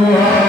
Salam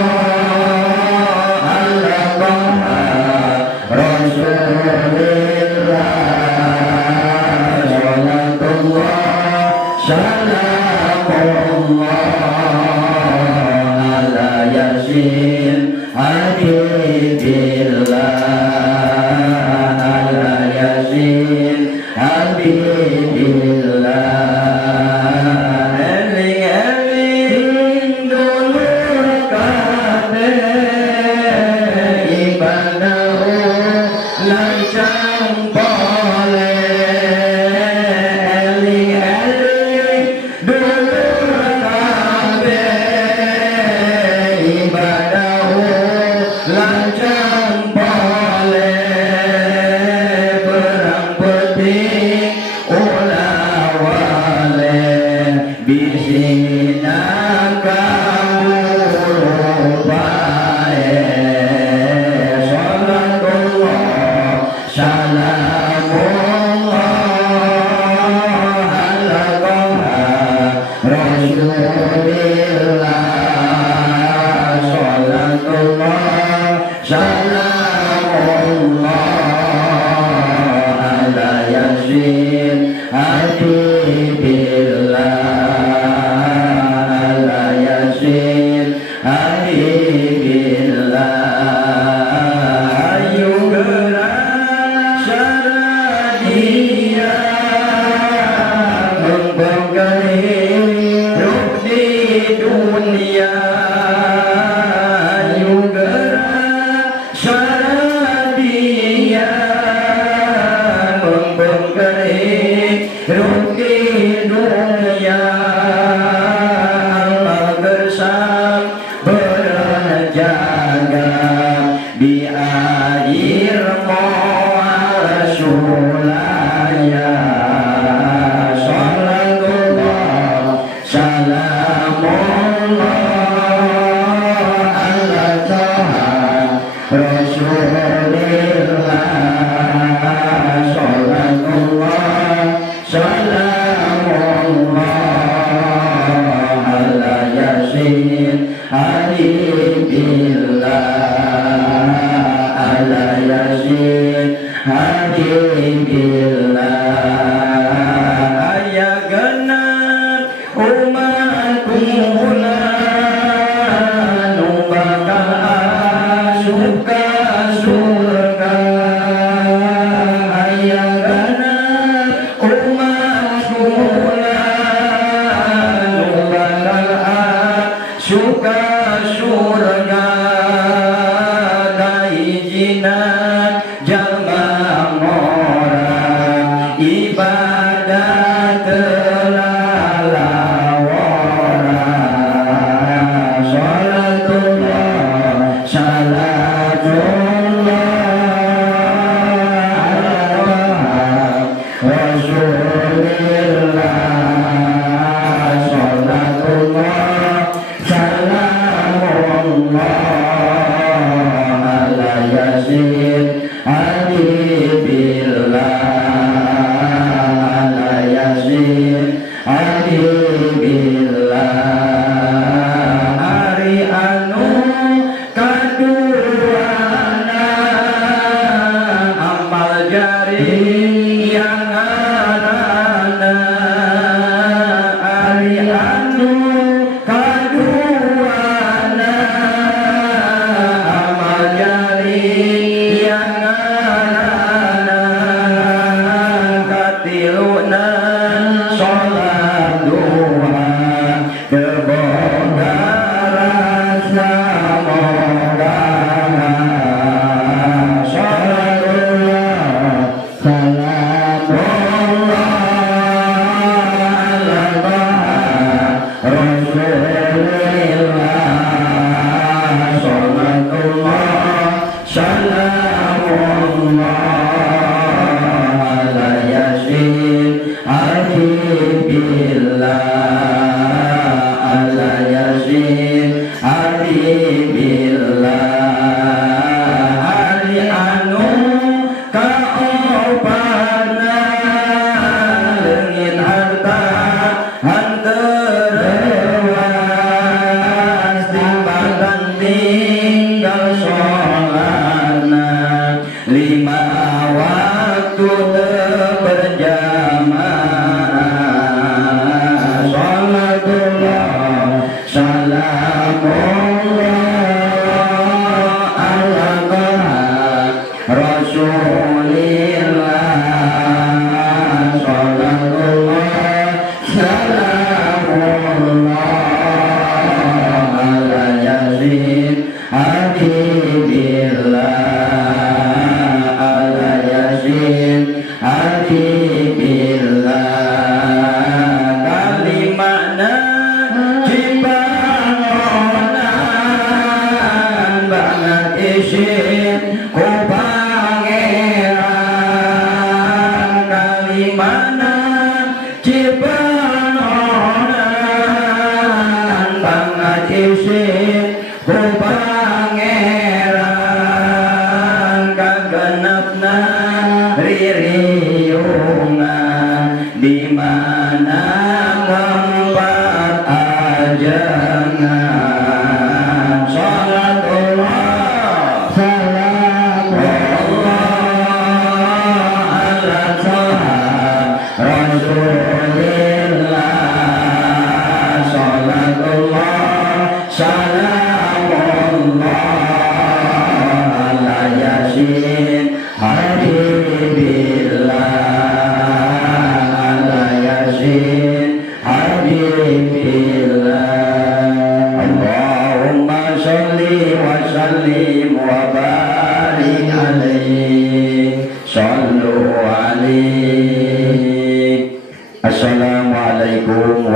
Assalamualaikum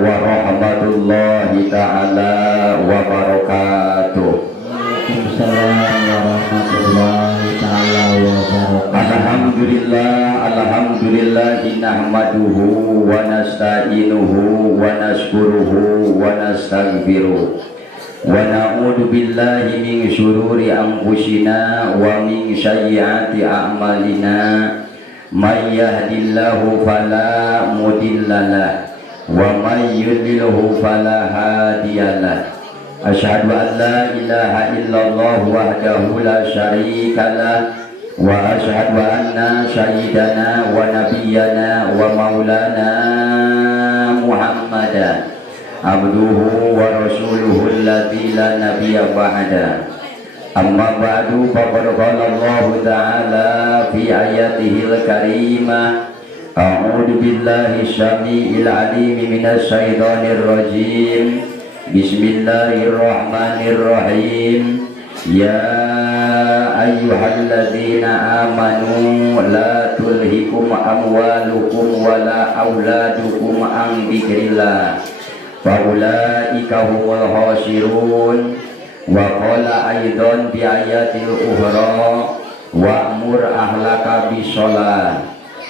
warahmatullahi ta'ala wabarakatuh. Alhamdulillah nahmaduhu wa nasta'inuhu wa nashkuruhu wa nastaghfiruh wa na'udzu billahi min syururi anfusina wa min sayyiati a'malina. May yahdillahu fala mudhillalah wa may yudlilhu fala hadiyalah. Asyhadu an la ilaha illallah wahdahu la syarikalah wa asyhadu anna sayyidana wa nabiyyana wa maulana Muhammadan abduhu wa rasuluhu alladzi la nabiyya ba'da. Amma ba'du, faqad qala Allah ta'ala fi ayatihil karimah, a'udzu billahi syami'il 'alim minasy syaithanir rajim. Bismillahirrahmanirrahim. Ya ayyuhalladzina amanu la tulhikum amwalukum wala auladukum an dzikrillah fa ulaika humul khasirun. Wa qala aidan bi ayatil ukhra wa'mur ahlaka bisolah.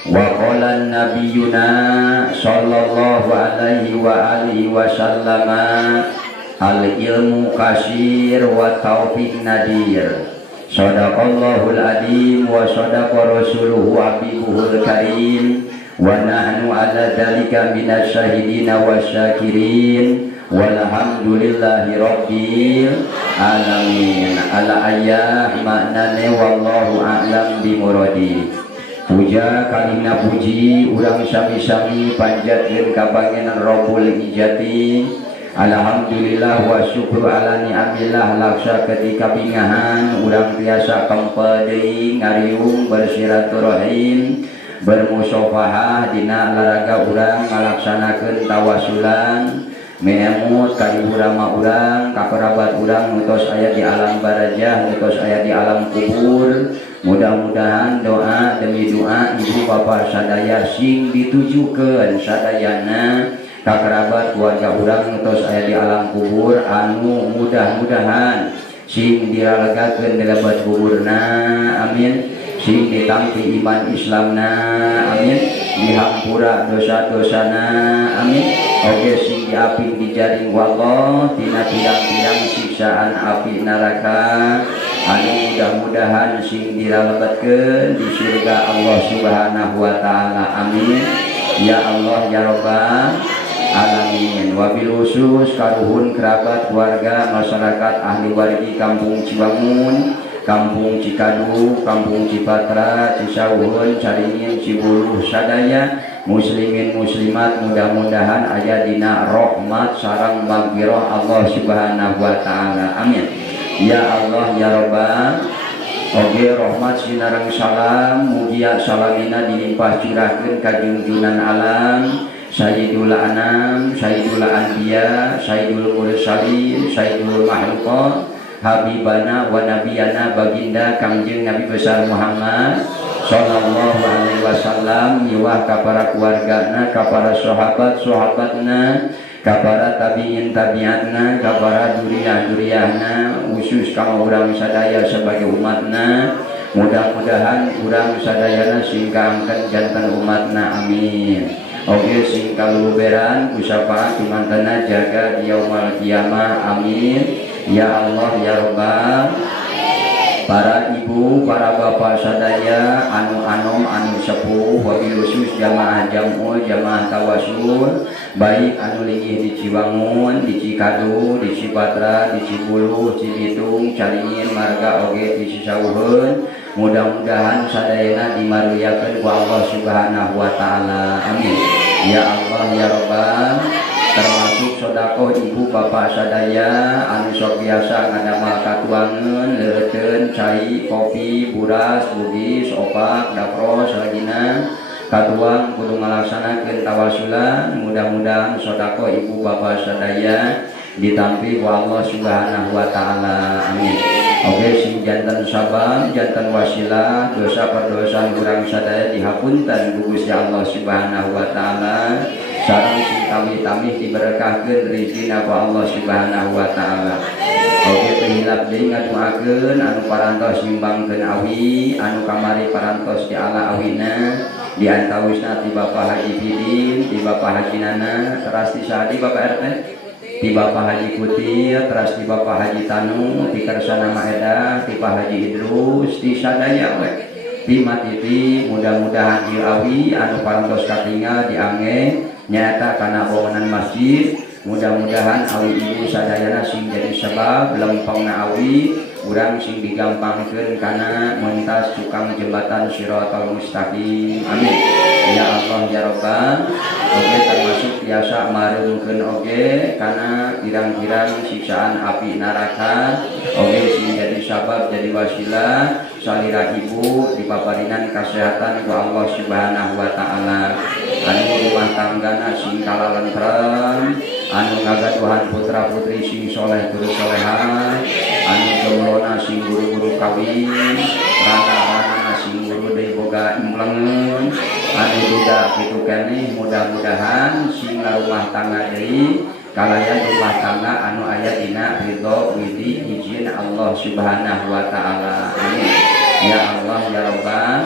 Wa qala nabiyuna sallallahu alaihi wa alihi wasallama al ilmu kasir wa taufiq nadir. Sadaqallahul adim wa sadaqa rasuluhu habibuhul karim wa nahnu ala dzalika minasy syahidina wasyakirin. Walhamdulillahi rabbil alamin. Ala ayah maknane wallahu a'lam bimuradi. Puja kalina puji urang sami-sami panjatkeun ka pangeran Rabbul Ijati. Alhamdulillah wa syukur ala ni'amillah laksa ketika bingahan urang tiasa kempe deui ngariung bersilaturahim bermusafahah dina laraga urang ngalaksanakeun tawasulan meemut kali urama urang kakerabat urang mutos aya di alam barajah mutos aya di alam kubur. Mudah-mudahan doa demi doa ibu bapak sadaya sing ditujukeun sadayana kakerabat keluarga urang mutos aya di alam kubur anu mudah-mudahan sing diralegakeun di lebat kuburna amin, sing ditampi iman Islamna amin, dihampura dosa-dosana amin, oge sing diaping dijaring wallah tina tiang-tiang siksaan api neraka anu mudah-mudahan sing diralebatkeun di surga Allah Subhanahu wa taala amin ya Allah ya Rabbal alamin. Wabil khusus karuhun kerabat keluarga masyarakat ahli wargi kampung Ciwangun Kampung Cikadu, Kampung Cipatra, Cisawun, Caringin, Cibuluh sadaya muslimin muslimat mudah-mudahan aya dina rahmat sareng maghfirah Allah Subhanahu wa taala. Amin. Ya Allah ya Rabbal oge rahmat sinareng salam mugia salamina dilimpah curahkeun ka junjunan alam Sayyidul Anam, Sayyidul Anbiya, Sayyidul Mursalin, Sayyidul Makhluqat, Habibana wa Nabiyana baginda Kangjeng Nabi besar Muhammad sallallahu alaihi wasallam miwah ka para keluargana, ka para sahabat-sahabatna, ka para tabiin tabiatna, ka para duriyah-duriyahna, khusus ka urang sadaya sebagai umatna. Mudah-mudahan urang sadayana singkangkeun janten umatna amin. Oke sing kaluberan usaha dimantana jaga di yaumul kiamah amin. Ya Allah ya Rabbal para ibu, para bapak sadaya anu anom anu sepuh wabil khusus jamaah jamu jamaah tawasul baik anu linggih di Ciwangun, di Cikadu, di Cipatra, di Cibuluh, Cibitung, Caringin, Marga oge di Cisawuheun mudah-mudahan sadayana dimaruyakeun ku Allah Subhanahu wa taala amin. Ya Allah ya Rabbal termasuk sodako ibu bapak sadaya anu sok biasa ngadamel katuangeun leureun cai kopi buras bugis opak dapros lagina katuang kudu ngalaksanakeun tawasulan mudah-mudahan sodako ibu bapak sadaya ditampi ku Allah Subhanahu wa taala amin. Oke sing janten sabang janten wasilah dosa perdosan urang sadaya dihapunten ku Gusti Allah Subhanahu wa taala sareng sing tamih-tamih diberkahkeun rezekina ku Allah Subhanahu wa taala. Oke hilap deui ngaduakeun anu parantos nimbangkeun awi anu kamari parantos di ala awina di antawisna ti Bapak Haji Bidin, di Bapak Haji Nana, teras di Sadi Bapak RT, di Bapak Haji Kutir, teras di Bapak Haji Tanu, di Kersana Maeda, di Pak Haji Idrus, di sadaya we. Di matiti mudah-mudahan di awi anu parantos katingal di angge nyata kana bangunan masjid mudah-mudahan awi ibu sadayana sing jadi sebab lempengna awi urang sing digampangkeun kana mentas tukang jembatan Shiratal Mustaqim amin. Ya Allah ya Rabbal oge termasuk biasa marungkeun oge kana kirang-kirang siksaan api neraka oge sing jadi sabab jadi wasilah salira ibu dipaparinan kesehatan ku Allah Subhanahu wa taala anu rumah tanggana sing kalalentrem anu ngagaduhan putra putri sing soleh guru solehah anu jomblona sing guru-guru kawin rana-rana sing guru deui boga implengeun anu duda kitu keneh mudah-mudahan sing rumah tangga deui kalayan rumah tangga anu aya dina ridho widi izin Allah Subhanahu wa taala amin. Ya Allah ya Rabbal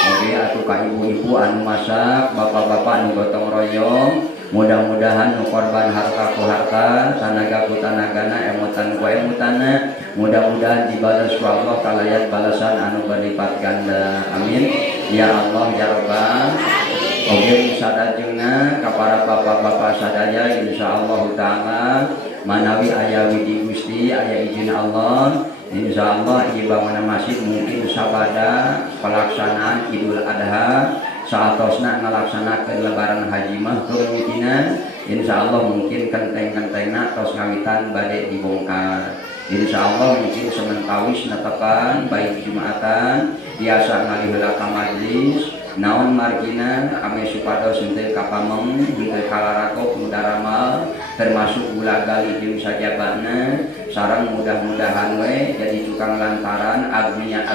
oke atuh ka ibu-ibu anu masak bapak-bapak anu gotong royong mudah-mudahan nu korban harta ku harta tanaga ku tanagana emutan ku emutana mudah-mudahan dibalas ku Allah kalayan balasan anu berlipat ganda amin. Ya Allah ya Rabbal oge sadajengna ka para bapak-bapak sadaya insyaallah taala manawi aya widi Gusti aya izin Allah insyaallah ieu bangunan masjid mungkin sabada pelaksanaan Idul Adha saatosna ngalaksanakeun lebaran haji mah kemungkinan insyaallah mungkin kenteng-kentengna tos ngawitan bade dibongkar insyaallah mungkin sementawis netepan baik Jumatan biasa ngaliheula ka majlis naon margina ame supados henteu kapameng henteu kalarakop mudaramal termasuk gula gali jeung sajabana sareng mudah-mudahan we jadi tukang lantaran agnia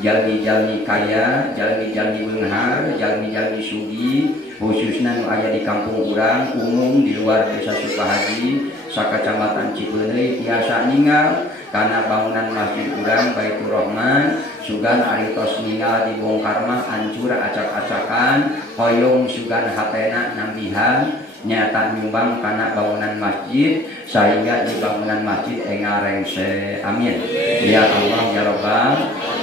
jalmi-jalmi kaya jalmi-jalmi beunghar jalmi-jalmi sugi khususna nu aya di kampung urang umum di luar desa Sukahaji sakacamatan Cipeuneuy tiasa ningal kana bangunan masjid urang Baitur Rahman sugan ari tos ningal dibongkar mah hancur acak-acakan hoyong sugan hatena nambihan nyata nyumbang kana bangunan masjid sehingga di bangunan masjid engarengse amin. Ya Allah ya Rabbal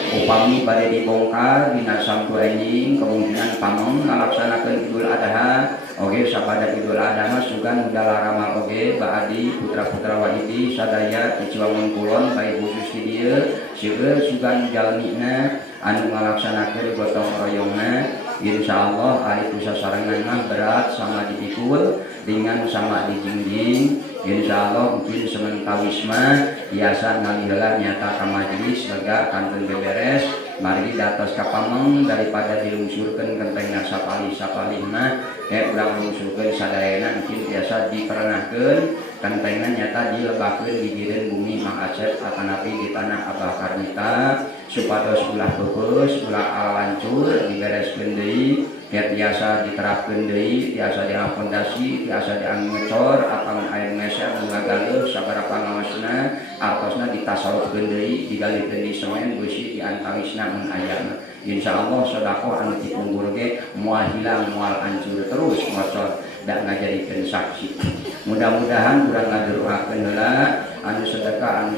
upami bade dibongkar dina samtu anjing kemungkinan pameng ngalaksanakeun Idul Adha oge sabada Idul Adha mah sugan udala ramal oge baadi putra-putra wahidi sadaya di Ciwangun Kulon bae khusus di dieu seueur sugan jalmina anu ngalaksanakeun gotong royongna insyaallah ari sasarengan mah berat sama dipikul ringan sama dijingjing insyaallah mungkin sementawis mah biasa ngaliheulah nyata ka majelis lega kantun beberes mari datos ka pameng daripada dilungsurkeun gentengna sapalih-sapalih mah urang lungsurkeun sadayana mungkin biasa diperenahkeun gentengna nyata dilebakeun di gireun bumi Mang Acep atanapi di tanah Abah Karnita supados ulah peupeus ulah alancur dibereskeun deui biasa diterapkeun deui biasa diapondasi biasa diangecor apangan air meser ngagaleuf sabaraha ngaosna artosna ditasawufkeun deui digalikeun di semen beusi diantawisna mun aya mah insyaallah sedekah anu dipunggur ge moal hilang moal hancur terus ngocor da ngajadikeun saksi mudah-mudahan urang ngadoakeun heula anu sedekah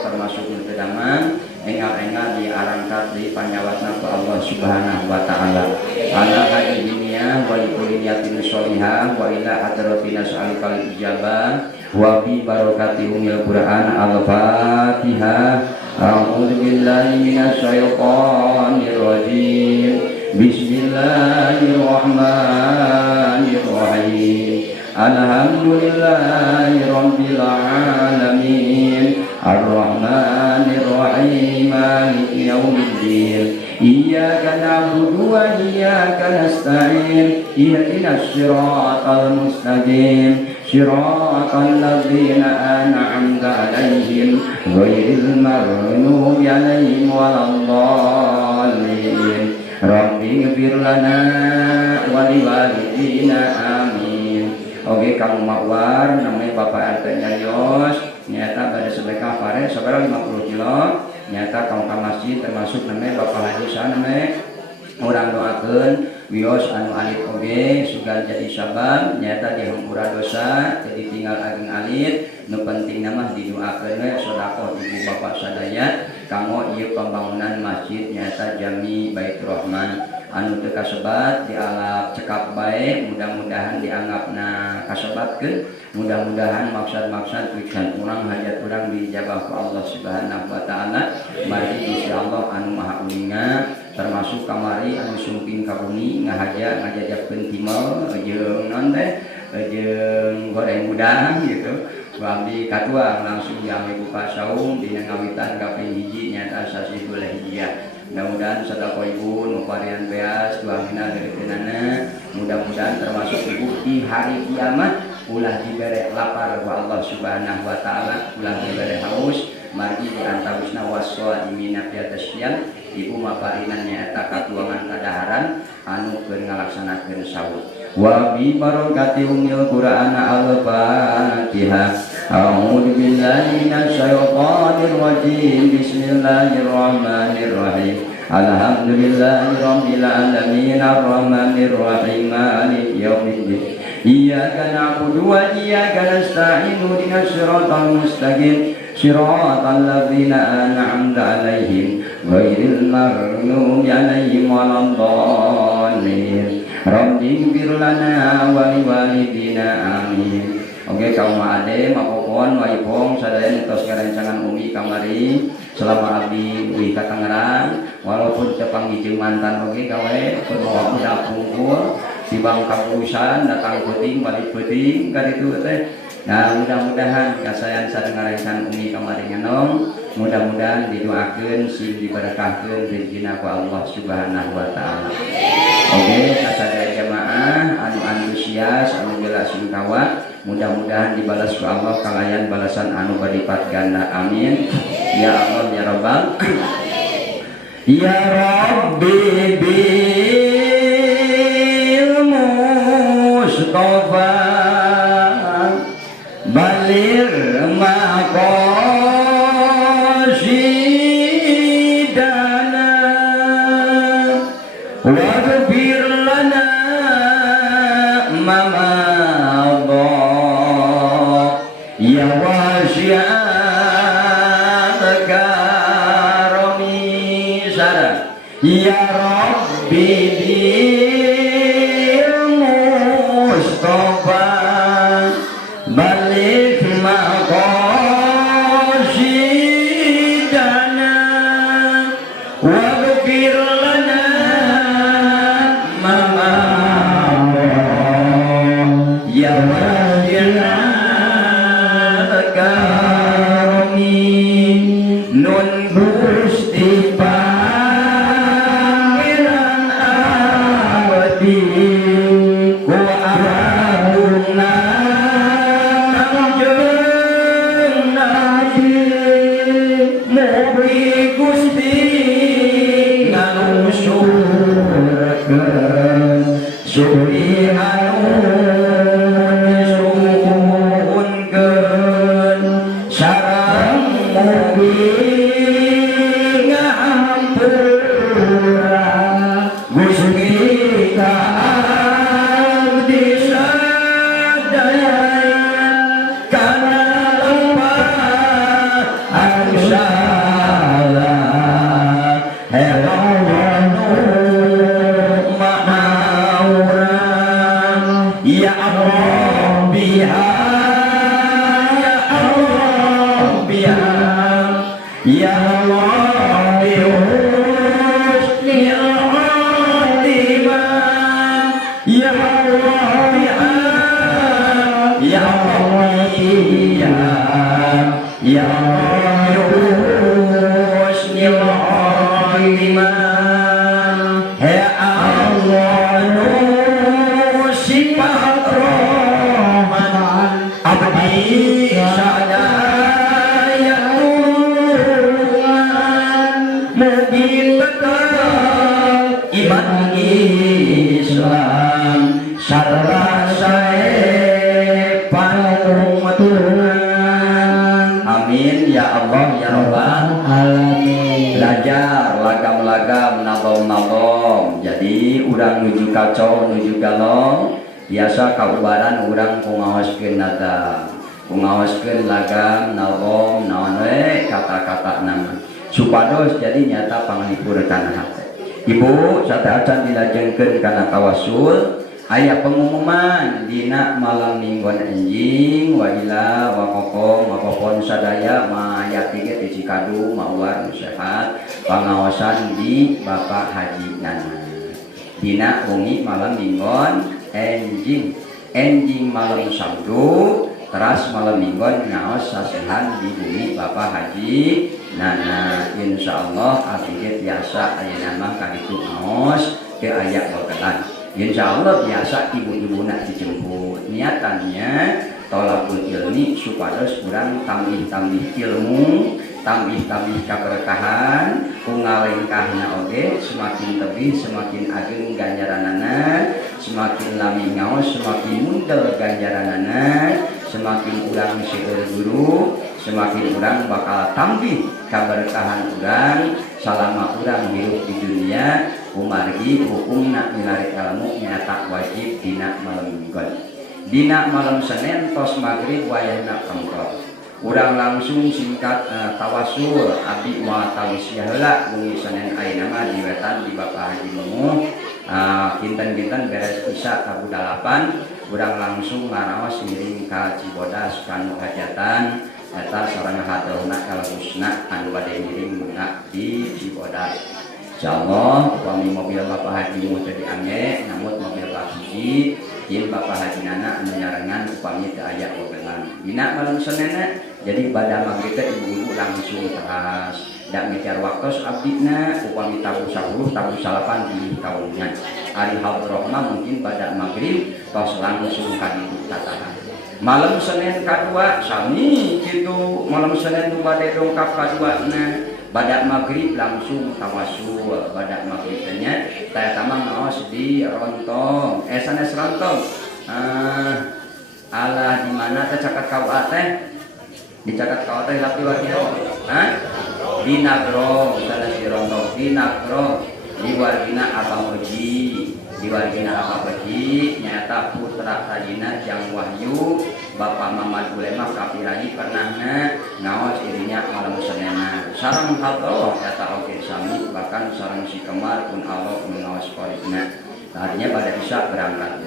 termasuk nu teu damang engal-engal diarangkat di panyawatna ku Allah Subhanahu wa taala ala hadi dunya wa li kulli niyatin sholihah wa ila hadratina sa'alikal ijabah wa bi barakati umil Qur'an al-Fatihah a'udzu billahi minasy syaithanir rajim bismillahirrahmanirrahim alhamdulillahi rabbil alamin ar-rahmanir rahim maliki yaumiddin iyyaka na'budu wa iyyaka nasta'in ihdinas siratal mustaqim siratal ladzina an'amta 'alaihim ghairil maghdubi 'alaihim waladdallin rabbi ighfir lana wa liwalidina amin. Oke Kang Mawar namanya Bapak RT Nyarios nyata pada sedekah pare saudara 50 kilo nyata kaum ka masjid termasuk namanya Bapak Haji namanya orang doakeun wios anu alit oge sugan jadi sabab nyata dihampura dosa jadi tinggal ageng alit nu penting mah didoakeun we sedekah ibu bapak sadaya kanggo ieu pembangunan masjid nyata Jami Baitur Rahman anu teu kasebat dialap cekap bae mudah-mudahan dianggapna kasebatkeun mudah-mudahan maksud-maksud tujuan urang hajat urang dijabah ku Allah Subhanahu wa taala mari insyaallah anu maha uninga termasuk kamari anu sumping ka bumi ngahaja ngajajabkeun timel jeung naon teh jeung goreng udang gitu abdi katua langsung jami buka saum dina ngawitan kaping hiji nyata sasi Dzulhijjah mudah-mudahan sedekah ibu nu varian beas duamina dari tenana mudah-mudahan termasuk ibu di hari kiamat ulah dibere lapar ku Allah Subhanahu wa taala ulah dibere haus margi diantawisna waswa'imina fi atasyan ibu maparinan nyaeta katuangan kadaharan anu keur ngalaksanakeun sahur wa bi barakati umil Qur'an al-Fatihah a'udzu billahi minasy syaithanir rajim bismillahirrahmanirrahim alhamdulillahi rabbil alamin arrahmanir rahim maliki yaumiddin iyyaka na'budu wa iyyaka nasta'in ihdinas siratal mustaqim siratal ladzina an'amta 'alaihim ghairil maghdubi 'alaihim waladdallin rabbi ighfir lana wa liwalidina amin. Oke kaum ade mapopon waipong sadaya entos ngarancangan umi kamari selama abdi uwi ka Tangerang walaupun teu panggijeng mantan oge gawe pemawa budak pungkul tibang kapurusan datang peuting balik peuting ka ditu teh. Nah mudah-mudahan kasayan sadengarencan umi kamari nganong mudah-mudahan didoakeun sing diberkahkeun rezekina ku Allah Subhanahu wa taala. Oke kasadaya jamaah anu antusias anu bela sungkawa mudah-mudahan dibalas ku Allah kalayan balasan anu berlipat ganda amin ya Allah ya Rabbal ya Rabbi bil Mustafa balir maqasidana waghfir lana mama ya wasi'al karami ya Rabbi bil Mustafa balik maqasidana waghfir lana ma ya wasi'na karami nun Gusti Pangeran abadi ku agungna kanjeng Nabi mugi Gusti nganusurkeun suri anu nyuhunkeun sareng mugi ngahampura Gusti ka abdi sadaya kana lempah anu salah hello ya Allah biha ya Allah biha ya Allah bihusnil khatimah ya Allah biha ya Allah biha ya Allah bihusnil khatimah ya Allah sifat Rahman abdi sadaya Tuhan mugi tetap iman Islam sarta sae panumutuhan amin ya Allah ya Rabbal alamin. Belajar lagam-lagam nabom-nabom jadi urang nuju kacau nuju galong biasa kaubaran urang kungaoskeun nada kungaoskeun lagam nabom naon we kata-kata nama supados jadi nyata panglipurkeun hate. Ibu sateuacan dilajengkeun kana tawasul aya pengumuman dina malam mingguan enjing wajila wakokong wakopon sadaya mayati ge ti Cikadu mauar sehat pangaosan di Bapak Haji Nana dina wengi malam mingguan enjing malam Sabtu teras malam mingguan ngaos sasehan di bumi Bapak Haji Nana insyaallah abdi ge biasa ayeuna mah kagitu ngaos teu aya boketan. Insyaallah biasa ibu-ibu nak dijemput niatannya tolakul ilmi supados urang tambih-tambih ilmu tambih-tambih kaberkahan kungalengkahna oge semakin tebih semakin ageng ganjaranana semakin lami ngaos semakin mundel ganjaranana semakin urang seueur guru semakin urang bakal tambih kaberkahan urang salama urang hidup di dunia umargi hukumna milari ilmu nyata wajib dina malam mingguan dina malam Senin tos maghrib wayahna kemprot urang langsung singkat tawasul abdi moal tawisiyah heula mungi Senin ayeuna mah di wetan di Bapak Haji Memuh kinten-kinten beres isya tabu 8 urang langsung ngaraos ngiring ka Cibodas kanu hajatan eta sareng hadrauna El Husna anu bade ngiring menga di Cibodas. Insyaallah upami mobil Bapak Haji Memuh teu diangge namun mobil Pak Haji jin Bapak Haji Nana anu nyarengan upami teu aya ogelan dina malam Senin jadi pada maghrib teh ibu-ibu langsung teras da ngejar waktos abdina upami tabu 10 tabu 8 pilih kaunnya ari hadrohna mungkin pada maghrib tos langsung ka ditu tatahan malam Senin kadua sami kitu malam Senin nu bade dongkap kaduana badak maghrib langsung tawasul badak maghribnya saya tamang ngaos di rontong sanes rontong alah di mana teh cakat KUA teh di cakat KUA teh lapi wargina di Nagro sanes di rontong di Nagro di wargina Abang Oji di wargina Abang Oji nyata putra tadina Jang Wahyu Bapak Mamad Ulema kapirahi pernahnya ngawas dirinya malam Senin sareng Allah kata oke sami bahkan sareng si Kemar pun Allah mengawas korikna tadinya pada bisa berangkat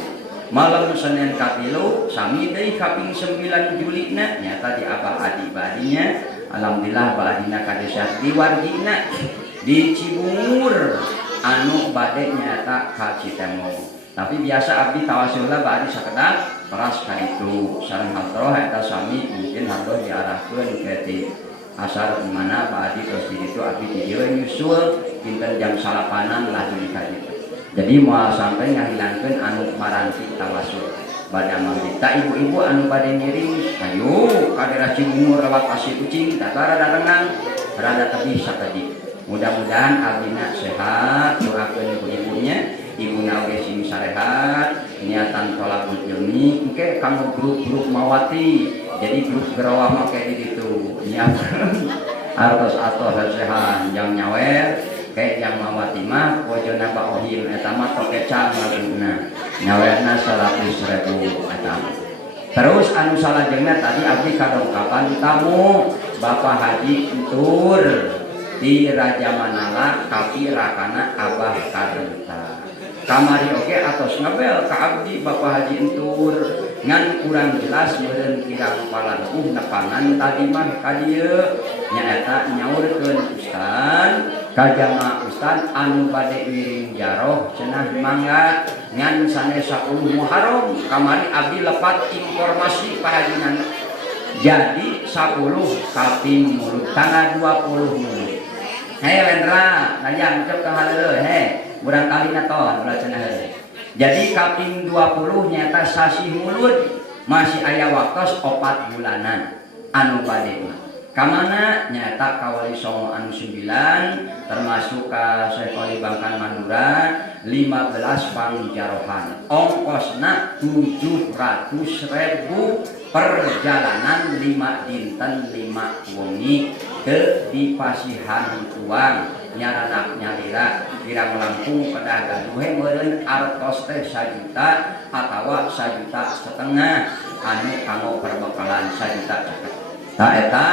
malam Senin katilu sami deui kaping 9 Juli nyata di Abah Adi badinya alhamdulillah badina kadesat di wargina di Cibungur anu bade nyata ka Citemo tapi biasa abdi tawasulna badi sakedak peras ka itu sareng hadroh eta sami mungkin hadroh diarahkeun ke ti asar di mana badi terus di itu abdi di dieu nyusul pinten jam 8-an lah di ditu jadi moal sampai ngahilangkeun anu maranti tawasul bada mangita ibu-ibu anu bade ngiring ayo ka daerah Cibungur lewat Pasir Kucing tata rada rengang rada tebih sakadi mudah-mudahan abdina sehat doakeun ibu-ibunya ibu oge sing sarehat niatan tolakul ilmi engke kanggo grup-grup mawati jadi grup gerawah mah kayak gitu nyiapkeun artos-artos sehat yang nyawer kayak yang mawati mah wajona baohim eta mah tokecang laguna nyawerna 100.000 eta terus anu salajengna tadi abdi kadongkapan tamu Bapak Haji Entur di Raja Manala kapi rakana Abah Karenta kamari oke atos ngabel ka abdi Bapak Haji Entur ngan kurang jelas meureun kirang palanguh nepangan tadi mah ka dieu nyaeta nyaurkeun ustad ka jamaah ustad anu bade wiring jaroh cenah mangga ngan sanes 10 Muharram kamari abdi lepat informasi pahajinan jadi 10 kaping mulut tanggal 20 mulut hei Lendra najang ucap ka haleuh he urang kalina ton ulah cenah heureuy jadi kaping 20 nyata sasi mulut masih aya waktos 4 bulanan anu bade mah kamana nyata kawali songo anu 9 termasuk ka Sekoli Bangkan Madura 15 pangjarohan ongkosna 700.000 perjalanan 5 dinten 5 wengi ke di Pasihan Tuang nyaranak nyalira kirang Lampung pedah gaduh meureun artos teh 1 juta atawa 1,5 juta anu kanggo perbekalan 1 juta nah eta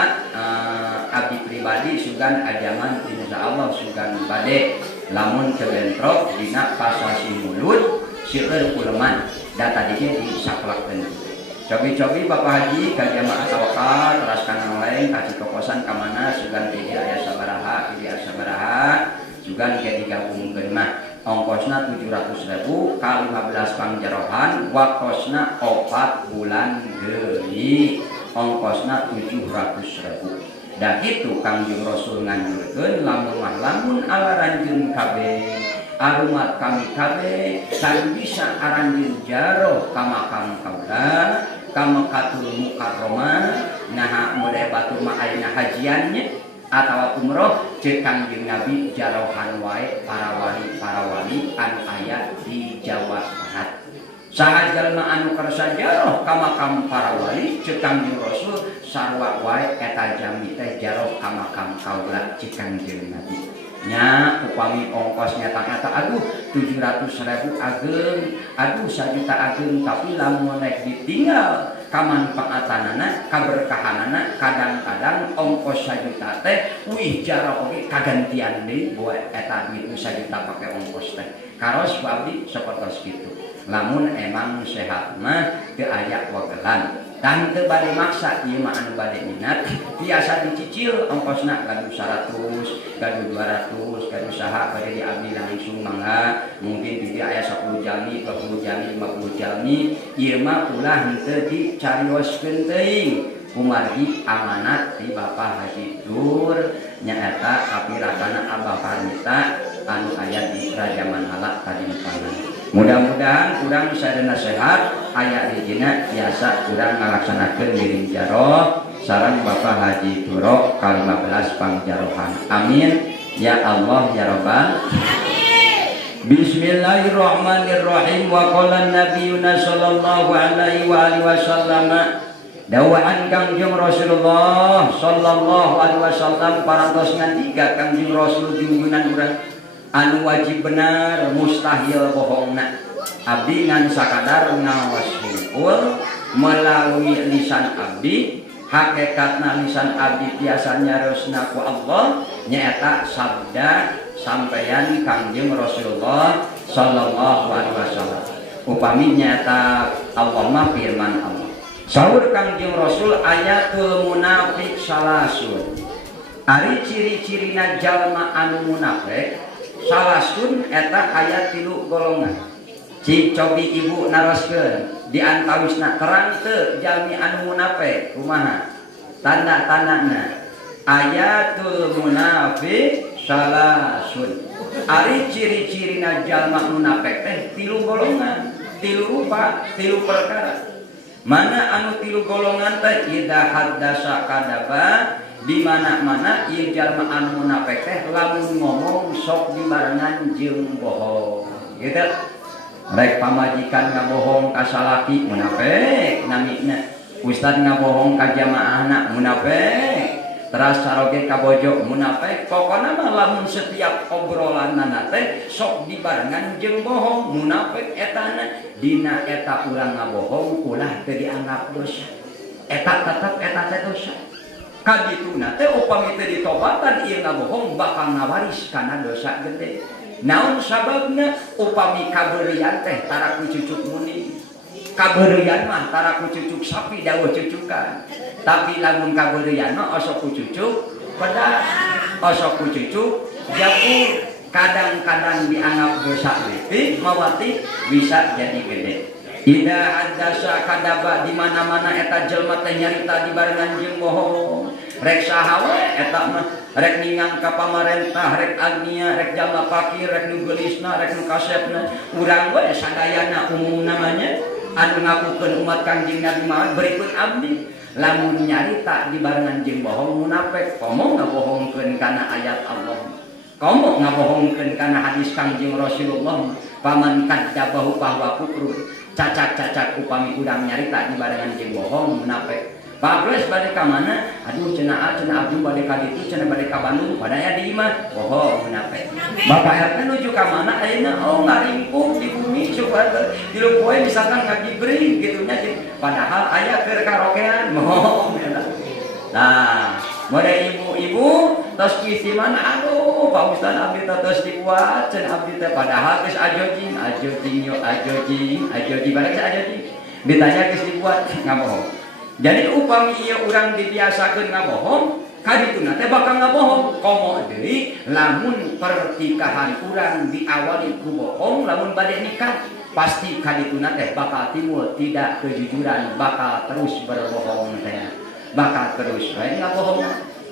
abdi pribadi sugan ajaman insyaallah sugan bade lamun kebentrok dina pasasi mulut seueur kuleman data dieu disaklakkeun cobi-cobi Bapak Haji ka jamaah tawakal teraskan lain kasih kokosan kamana sugan di aya sabaraha di aya sabaraha sugan ke digabungkeun mah ongkosna 700.000 ka 15 pangjarohan wakosna 4 bulan deui ongkosna 700.000 dan itu Kangjeng Rasul nganjurkeun lamun alaranjeun kabeh arumat kami kabeh kan bisa aranjeun jaroh ka makam kaula ka Mekkatul Mukarramah nah model batu mah ayeuna hajiannya atawa umroh ceuk Kangjeng Nabi jarohan wae para wali anu aya di Jawa Barat saha jalma anu kersa jaroh ka makam para wali ceuk Kangjeng Rasul sarwa wae eta jami teh jaroh ka makam kaula ceuk Kangjeng Nabi nya upami ongkosnya ternyata aduh 700.000 ageng aduh 1 juta ageng tapi lamun nek ditinggal kamanfaatanana kaberkahanana kadang-kadang ongkos 1 juta teh wih jaroh oge kagantian deui buat eta duit 1 juta pake ongkos teh karos ku abdi sapertos kitu lamun emang sehat mah teu aya wagelan dan teu bade maksa ieu mah anu bade minat biasa dicicil ongkosna gaduh 100 gaduh 200 gaduh saha bade diabdi langsung mangga mungkin di aya 10 jalmi 20 jalmi 50 jalmi ieu mah ulah henteu dicarioskeun teuing kumargi amanat di Bapak Haji Tur nyaeta kapirakana Abah Karmita anu aya di Raja Manala tadi pangan mudah-mudahan kurang sadana sehat aya hijina biasa kurang ngalaksanakeun wiring jaroh sareng Bapak Haji Turo ka 15 pangjarohan amin ya Allah ya Rabbal Bismillahirrahmanirrahim wa qala nabiyuna sallallahu alaihi wa alihi wasallam dawaan Kangjeng Rasulullah sallallahu alaihi wasallam parantos ngandiga Kangjeng Rasul junjunan urang anu wajib benar mustahil bohongna abdi ngan sakadar ngawas hungkul melalui lisan abdi. Hakikatna lisan abdi biasanya resna ku Allah nyaeta sabda sampaian Kangjeng Rasulullah sallallahu alaihi wasallam. Upami nyaeta Allah mah firman Allah. Saur Kangjeng Rasul ayatul munafiq salasun. Ari ciri-cirina jalma anu munafik salasun eta aya 3 golongan. Cik cobi ibu naroskeun di antawisna terang teu jalmi anu munafik kumaha tanda-tandana. Ayatul munafiq salasun. Ari ciri-cirina jalma munafik teh 3 golongan, 3 rupa, 3 perkara. Mana anu 3 golongan teh idza haddasa kadaba, di mana-mana ieu jalma anu munafik teh lamun ngomong sok dibarengan jeung bohong. Gitu. Rek pamajikan ngabohong ka salaki munafik namina. Ustad ngabohong ka jamaahna munafik. Teras saroge ka bojo munafik. Pokona mah lamun setiap obrolanna teh sok dibarengan jeung bohong munafik etana. Dina eta urang ngabohong ulah teu dianggap dosa. Eta tetep eta teh dosa. Kadituna teh upami teu ditobatan ieu ngabohong bakal ngawaris kana dosa gede. Naon sababna upami kabeurian teh tara ku cucuk muni. Kabeurian mah tara ku cucuk sapi dawuh cucukan. Tapi lamun kabeurian mah osok ku cucuk pedas, osok ku cucuk japur. Kadang-kadang dianggap dosa leutik mawati bisa jadi gede. Ida haddasa kadaba di mana-mana eta jelema teh nyarita dibarengan jeung bohong. Rek saha we eta mah rek ningang ka pamarentah, rek agnia, rek jalma fakir, rek nu geulisna, rek nu kasepna. Urang we sadayana umum namanya anu ngakukeun umat Kangjeng Nabi Muhammad berikut abdi. Lamun nyarita dibarengan jeung bohong munafik, komo ngabohongkeun kana ayat Allah. Komo ngabohongkeun kana hadis Kangjeng Rasulullah. Paman kadzabahu bahwa kufrun. Cacak-cacak upami udang nyarita dibarengan jeung bohong munafik. Bablas bade ka mana? Aduh cenah abdi bade ka ditu, cenah bade ka Bandung, padaya di imah bohong munafik. Bapak RT nuju ka mana ayeuna? Oh ngaringkung di bumi supaya di poe misalkan ngagibring gitunya. Padahal aya keur karaokean bohong. Nah, mode ibu-ibu tos kisi mana? Aduh, Pak Ustaz abdi tos dibuat, cenah abdi teh padahal geus ajojing yo ajojing balik ajojing. Ditanya geus dibuat ngabohong. Jadi upami ieu urang dibiasakeun ngabohong, kadituna teh bakal ngabohong. Komo deui lamun pertikahan urang diawali ku bohong, lamun bade nikah pasti kadituna teh bakal timbul tidak kejujuran, bakal terus berbohong teh. Bakal terus bae ngabohong.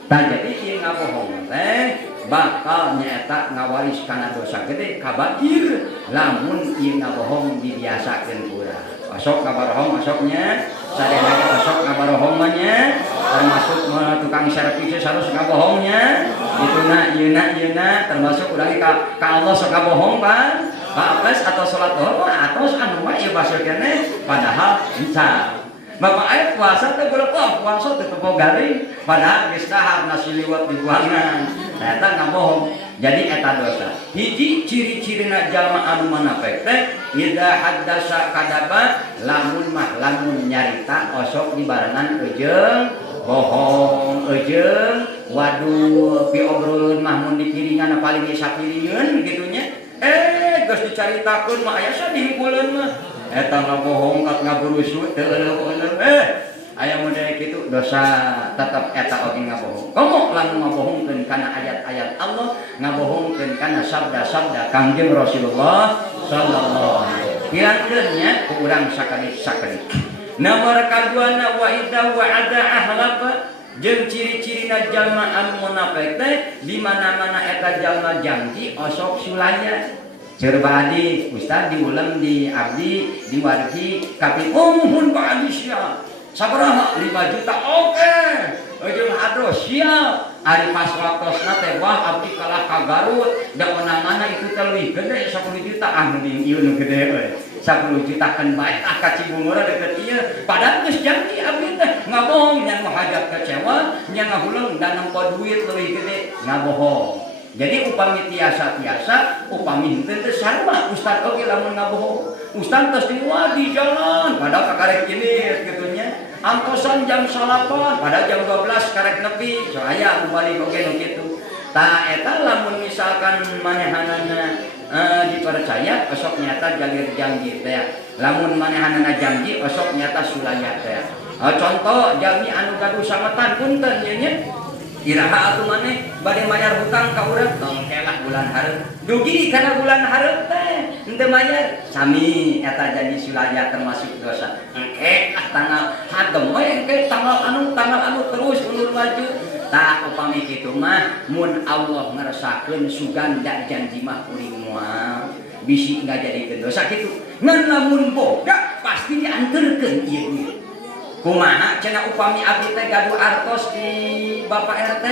Tah jadi ieu ngabohong teh bakal nyaeta ngawaris kana dosa gede kabair lamun ieu ngabohong dibiasakeun urang. Asok ngabohong asoknya sadaya asok ngabohong nya termasuk tukang servis harus ngabohongnya ituna yeuna termasuk urang ka Allah sok ngabohong pan Bapak atau salat duha atau anu mah ieu basa keneh padahal bisa Bapak aya puasa teh golek puasa teh teu garing padahal geus dahar nasi liwet dibuangan eta ngabohong. Jadi eta dosa. Hiji ciri-cirina jalma anu munafik teh idza haddasa kadaba lamun nyarita osok dibarengan eujeung bohong eujeung waduh piobrolun mah mun dipiringan paling sapiringeun gitunya geus dicaritakeun mah aya sadihimpuleun mah eta ngabohong kat ngaburusut teu aya model kitu dosa tetap eta oge ngabohong. Komo lamun ngabohongkeun kana ayat-ayat Allah, ngabohongkeun kana sabda-sabda Kangjeng Rasulullah sallallahu alaihi wasallam. Pirangkeun nya ku urang sakali-sakali. Nomor kaduana wa idza wa'ada ahlafa jeung ciri-cirina jalma anu munafik teh di mana-mana eta jalma janji osok sulaya. Cerbadi ustaz diulang di abdi di wargi kapi mun Pak Adi siap. Sabaraha 5 juta oke. Jeung hadros siap. Ari pas waktosna teh wah abdi kalah ka Garut, da onangana itu teh leuwih gede 10 juta mending ieu nu gede we. 10 juta kan bae ka Cibungur deket ieu. Padahal geus janji abdi teh ngabohong nya menghadap kecewa, nya ngahuleung dan nempo duit leuwih gede ngabohong. Jadi upami tiasa-tiasa upami henteu teh sarua ustad oge lamun ngabohong. Ustaz tos di jalan padahal kakarek ini gitunya. Angkosan jam 8 pada jam 12 karek nepi saya balik oke nu kitu. Tah eta lamun misalkan manehanana dipercaya esok nyata jalir janji teh. Lamun manehanana janji esok nyata sulaya teh. Contoh jalmi anu gaduh sametan punten nya nya. Iraha atuh maneh bade mayar hutang ka urang tong kelak bulan hareup. Dugi kana bulan hareup teh henteu mayar. Sami eta janji sulaya termasuk dosa. Engke tanggal hadem we engke tanggal anu terus ulur maju. Tah upami kitu mah mun Allah ngarasakeun suganda janji mah kuring moal bisi ngajadikeun dosa kitu. Ngan lamun boga pasti dianterkeun ieu duit. Kumaha cenah upami abdi teh gaduh artos di Bapak RT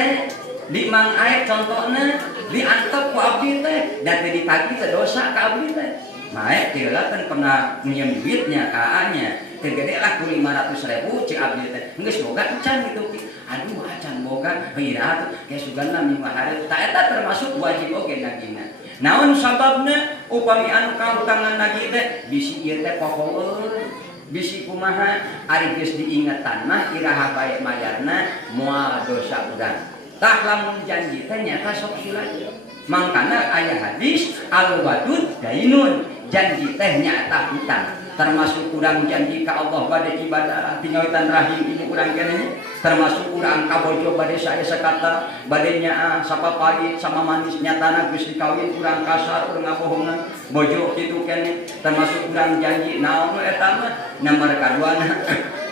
di Mang Aep contohna diantep ku abdi teh dan teh ditagih teh dosa ka abdi teh. Maek teh kan pernah minjem duitnya ka anya. Teh gede lah ku 500.000 cik abdi teh. Geus boga can kitu. Aduh acan boga heura tuh ge sugana minggu hari. Ta eta termasuk wajib oge nagihna. Naon sababna upami anu kahutangan nagih teh bisi ieu teh pohoeun. Bisi kumaha ari geus diingetan mah iraha bae mayarna moal dosa urang. Tah lamun janji teh nyata sok sulaya. Mangkana aya hadis al-wadud dainun, janji teh nyata hutang. Termasuk urang janji ka Allah bade ibadah tinggawitan rahim ibu urang keneh, termasuk urang kabojo bade sae sakata bade nyaa sapapait sama manis nyatana geus dikawin urang kasar urang ngabohongan bojo kitu keneh. Termasuk urang janji naon eta mah nomor kaduana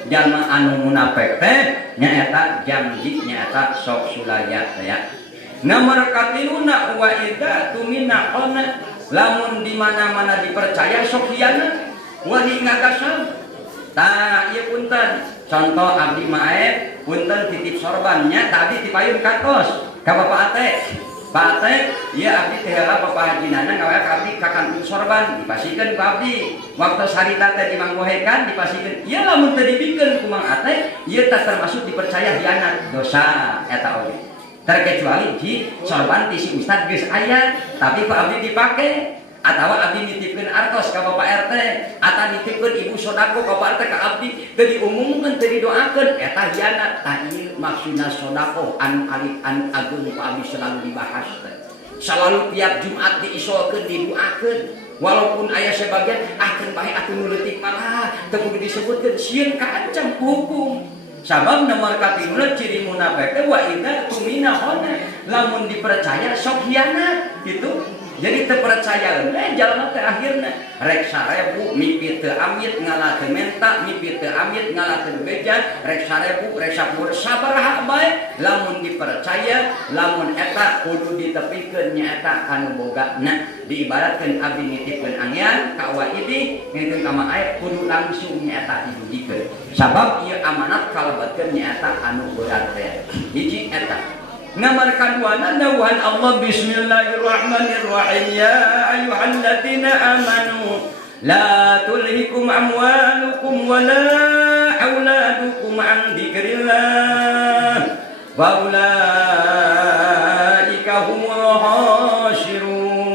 jalma anu munafik teh nyaeta janji nyaeta sok sulaya teh ya. Nomor katiluna wa idza tumina qana lamun di mana-mana dipercaya sok hianat wani ngagasan. Tah ieu punten contoh abdi maep punten titip sorbannya tadi dipayun kantos ka Bapak Ate. Pak Ate ieu abdi teh heula Bapak Hajinana ngawe ka abdi ka kantung sorban dipasikeun ku abdi. Waktu sarita teh dimanggohekan dipasikeun. Ieu lamun teu dipikeun ku Mang Ate ieu teh termasuk dipercaya hianat dosa eta oge. Terkecuali di sorban ti si ustad geus aya tapi ku abdi dipake. Atawa abdi nitipkeun artos ka Bapak RT atau nitipkeun ibu sodako ka Bapak RT ka abdi teu diumumkeun teu didoakeun eta hianat. Tah ieu maksudna sodako anu alit anu agung ku abdi selalu dibahas teh. Selalu tiap Jumat diisolkeun didoakeun. Walaupun aya sebagian keun bae atuh nu leutik malah teu kudu disebutkeun sieun kaancam hukum. Sabab nomor katiluna ciri munafik teh wa idza tumina hona lamun dipercaya sok hianat gitu. Jadi terpercaya jalma teh akhirna rek 1000 mimpi teu amit ngalah teu menta mimpi teu amit ngalah teu beja rek 1000 rek 10 sabaraha bae lamun dipercaya lamun eta kudu ditepikeun nyaeta kanu bogana diibaratkeun abdi nitipkeun angyan ka waidi ngeukeun ka maep kudu langsung nyaeta didugikeun sabab ieu amanat kalebetkeun nyaeta anu berat teh hiji eta. Nomor kaduana dawuhan Allah bismillahirrahmanirrahim ya ayyuhalladzina amanu la tulhikum amwalukum wala auladukum an dzikrillah wa ulaika humul khasirun.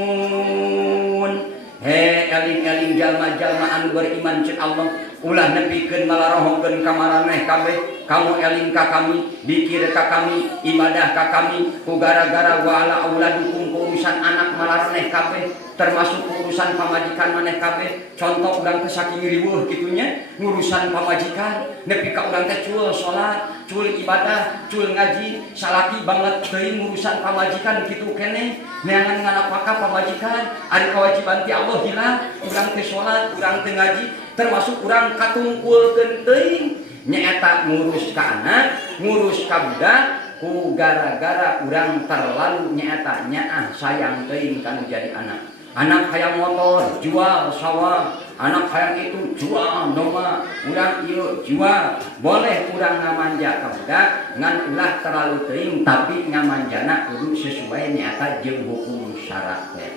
He eling-eling jalma-jalma anu beriman cek Allah ulah nepikeun malarohongkeun ka maraneh kabeh kamu eling ka kami dikir ka kami ibadah ka kami ku gara-gara wala auladukum urusan anak malaraneh kabeh termasuk urusan pamajikan maneh kabeh. Contoh urang teh saking riweuh kitunya ngurusan pamajikan nepi ka urang teh cul salat cul ibadah cul ngaji salaki banget teuing urusan pamajikan kitu keneh neangan nganapaka pamajikan ari kewajiban ti Allah hilang urang teh salat urang teh ngaji termasuk urang katungkulkeun teuing nyaeta ngurus ka anak ngurus ka budak ku gara-gara urang terlalu nyaeta nyaah sayang teuing kanu jadi anak hayang motor jual sawah anak hayang itu jual doma urang ieu jual boleh urang ngamanja ka budak ngan ulah terlalu teuing tapi ngamanjana kudu sesuai nyaeta jeung hukum syarat teh.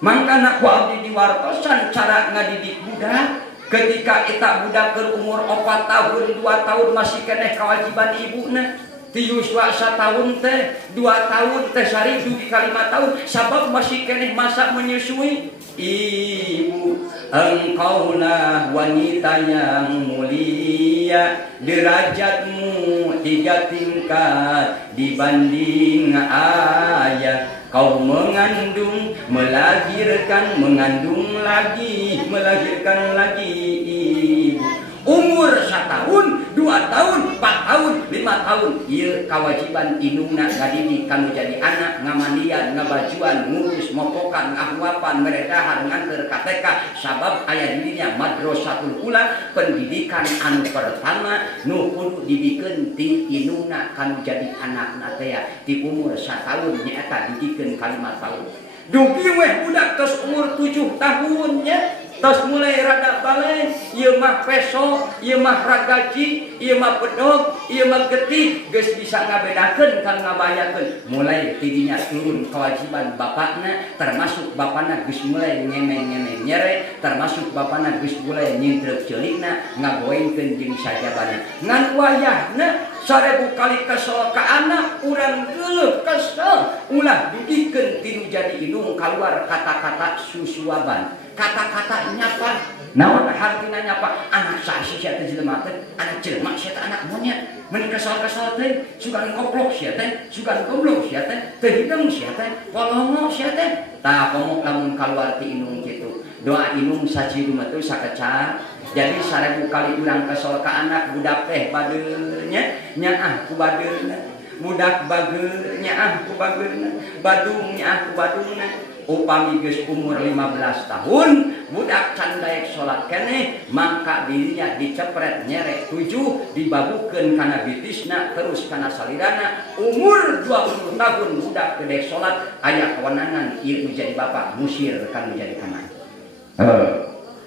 Mangkana ku abdi diwartosan cara ngadidik budak ketika eta budak berumur 4 tahun 2 tahun masih keneh kewajiban ibuna tiuswa 1 tahun teh 2 tahun teh sari dugi ka 5 tahun sabab masih keneh masa menyusui ibu, engkaulah wanita yang mulia, derajatmu 3 tingkat dibanding ayah. Kau mengandung, melahirkan, mengandung lagi, melahirkan lagi ibu. Umur 1 tahun, 2 tahun, 4 tahun, 5 tahun, ieu kewajiban indungna ngadidik kanu jadi anak, ngamandian, ngabajuan, ngurus, mopokan, ngahwapan, meredahan, nganter KTK, sabab aya dirinya madrasatul ula, pendidikan anu pertama nu kudu didikeun ti indungna kanu jadi anak teh ti umur 1 tahun nyaeta didikeun ka 5 tahun. Dugi weh budak tos umur 7 tahun nya. Tos mulai rada balai, ieu mah peso, ieu mah ragaji, ieu mah pedog, ieu mah getih, geus bisa ngabedakeun kang ngabayakeun. Mulai tidinya turun kewajiban bapakna, termasuk bapana geus mulai ngemeng-ngemeng nyere, termasuk bapana geus mulai nyintrek ceulikna, ngagoengkeun jeung sajabana. Ngan wayahna 1000 kali kesel ka anak, urang geuleuh kesel, ulah didikeun tilu jadi indung kaluar kata-kata susuaban. Kata-kata nyapa, naon hartina nyapa, anak sasi sia teh jelema teh, anak jelema sia teh anak monyet, mun kesal-kesal teh, sugan goblok sia teh, sugan goblok sia teh, teu hideng sia teh, polongo sia teh. Tah komo lamun kaluar ti indung kitu. Doa indung sajidu mah teh sakecar. Jadi 1000 kali urang kesel ka anak, budak teh bade nya, nyaah ku badeuna. Budak bageur nyaah ku bageurna, badung nyaah ku badungna. Upami geus umur 15 tahun budak can daek salat keneh mangka dirinya dicepret nyerek 7 dibabukeun kana bitisna terus kana salirana. Umur 20 tahun budak daek salat aya kewenangan ieu jadi bapak musir kanu jadi anak.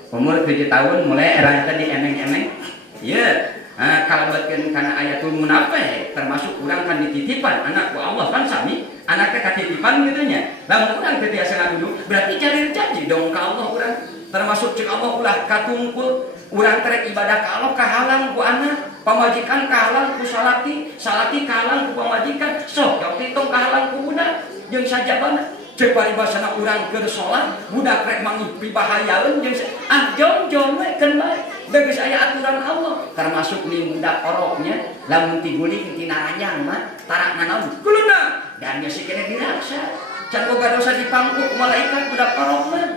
Umur 7 tahun mulai era teh diemeng-emeng. Ieu kalabatkeun kana ayatul munafik termasuk urang kan dititipan anak ku Allah kan sami anaknya katitipan gitu nya. Lamun urang teu biasa ngadudu berarti calir janji dong ka Allah urang. Termasuk cek Allah ulah katungkul urang terek ibadah ka Allah kahalang ku anak, pamajikan kahalang ku salati, salati kahalang ku pamajikan, sok yok ditong kahalang ku budak jeung sajabana. Cek paribasana urang keur salat budak rek mangimpi bahayaeun jeung jom we keun bae. Geus aya aturan Allah termasuk ni budak oroknya lamun tiguling tina ranjang mah tarakna naon kuluna dan geus kene diraksa can boga dosa dipangku malaikat budak orok mah.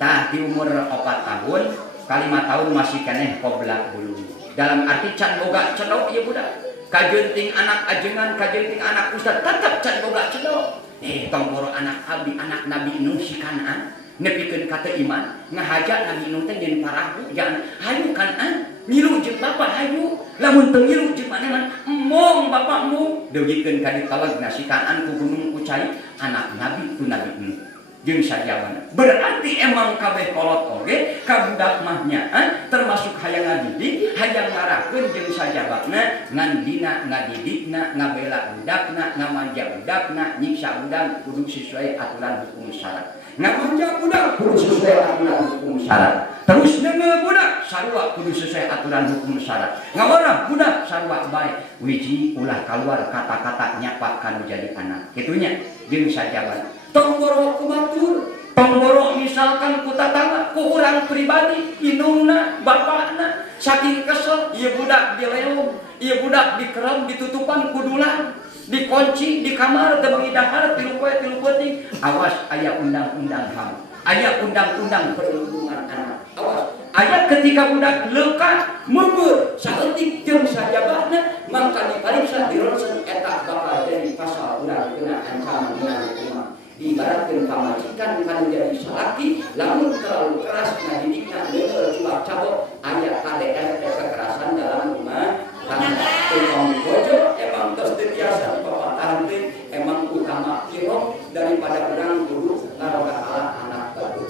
Tah di umur 4 tahun ka 5 tahun masih keneh qoblak bulu dalam arti can boga cedok ieu budak kajeunting anak ajengan kajeunting anak ustad tetep can boga cedok. Tong anak abdi anak Nabi Nuh si Kanaan nepikeun ka teu iman ngahaja Nabi Nuh teh jeung parahu jangan hayu Kanaan ngilu jeung bapak hayu lamun teu ngilu jeung manehna emong bapakmu deugikeun ka ditawagna si Kanaan ku gunung Ucai anak Nabi tu Nabi Nuh jeung sajabana. Berarti emang kabeh kolot oge ka budak mah nya termasuk hayang ngadidik hayang ngarahkeun jeung sajabana ngan dina ngadidikna ngabela budakna ngamanja budakna nyiksa budak kudu sesuai aturan hukum syarat. Ngamanja budak kudu sesuai aturan hukum syarat. Terus ngeungeul budak sarua kudu sesuai aturan hukum syarat. Ngawarah budak sarua bae wiji ulah kaluar kata-kata nyapa kanu jadi anak. Kitunya jeung sajabana. Tonggoro ku batur, tonggoro misalkan ku tatangga, ku urang pribadi, indungna, bapakna, saking kesel, ieu budak dileung, ieu budak dikerem, ditutupan ku dulang, dikunci di kamar teu mangidahar tilu poe tilu peuting. Awas aya undang-undang HAM, aya undang-undang perlindungan anak. Awas, aya ketika budak leuka meueur saeutik jeung sajabana mangka dipariksa dironsen eta bakal jadi pasal urang kena ancaman hukuman. Ibaratkeun pamajikan kan jadi salaki lamun terlalu keras ngadidikna neueur cuak cabok aya KDRT kekerasan dalam rumah tangga. Emang bojo emang tos teu biasa papatahan teh emang utama kiro daripada urang kudu ngaroga anak baru.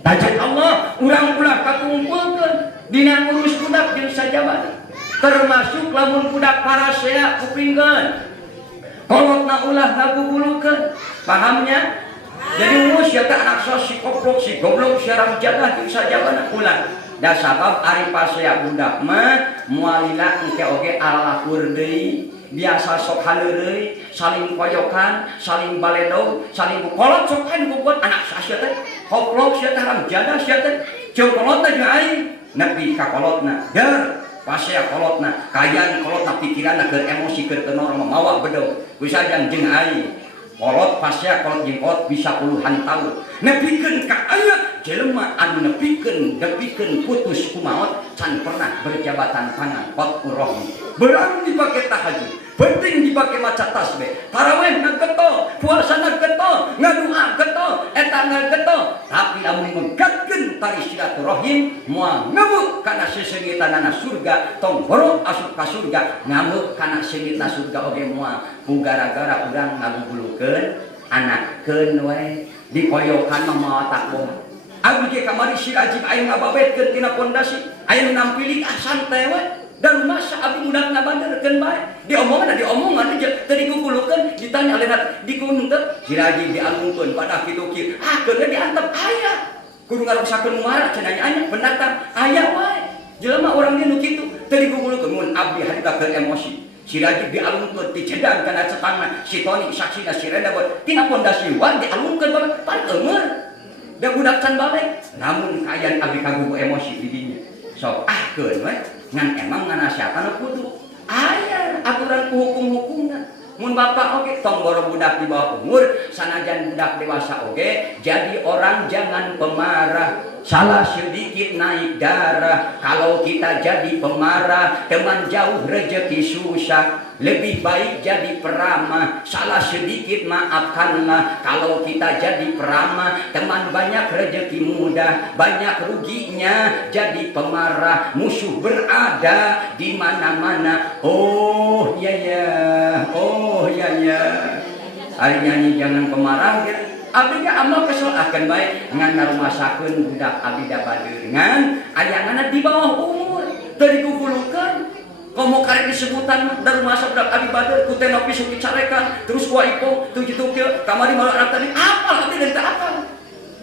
Tajid Allah urang ulah kakumpulkeun dina ngurus budak jeung sajabana termasuk lamun budak parasea kupingkeun kolotna ulah ngagugulukeun. Pahamnya? Jadi umur siapa anak sos si koplok si goblok si orang jaga bisa jaga ulah. Da sabab ari pasea budak mah mualila engke oge alahur deui biasa sok haleureui saling koyokan saling baledog saling kolot sok kan buat anak sasia teh Hoplok sia haram jadah sia teh jeung kolotna jeung aing nepi ka kolotna dar pasea kolotna kayan kolotna pikiranna keur emosi keur norma mawa bedog wisajang jeung aing kolot pasea kolot jeung kolot bisa puluhan tahun nepikeun ka aya jelema anu nepikeun putus kumaot can pernah berjabatan tangan Faturrahmi berang dipake tahajud penting dipake maca tasbih tarawih ngageto puasana geto ngadua geto eta ngageto tapi lamun menggatkeun tari silaturahim moal ngamuk kana sesengitanana surga tong borok asup ka surga ngamuk kana sengitna surga oge moal ku gara-gara urang ngagugulukeun anakkeun we dikoyokan mah takboh abdi ge kamari sirajib aya ngababetkeun tina pondasi aya nampili santai we dan masa abdi mudah ngabanderkeun bae diomongan aja tadi gugulukeun ditanya alena dikuntut sirajib dialungkeun pada kitu kieu keuna diantep aya kudu ngaruksakeun muara cenah aya pendatang aya wae jelema urang nu kitu tadi gugulukeun mun abdi harita keur emosi sirajib dialungkeun dicedang kana cetangna si Toni saksina si Renda buat tina pondasi wan dialungkeun bae pan eueur da budak can balik namun kayan abdi kagugu emosi di dinya sok keun we ngan emang nganasihatana kudu aya aturan hukum-hukumna mun bapak oge tong boro budak di bawah umur sanajan budak dewasa oge jadi orang jangan pemarah salah sedikit naik darah kalau kita jadi pemarah teman jauh rezeki susah lebih baik jadi peramah salah sedikit maafkanlah kalau kita jadi peramah teman banyak rezeki mudah banyak ruginya jadi pemarah musuh berada di mana-mana oh iya ya ari nyanyi jangan pemarah ya abdi ge amal kesel akan baik ngan narumasakeun budak abdi da badir ngan ayanganna di bawah umur teu digugulukeun komo karek disebutan dari masa budak abdi badir ku teh nopi suki carekan terus ku ipong tu kitu kieu kamari malah anak tadi apal abdi dan teu apal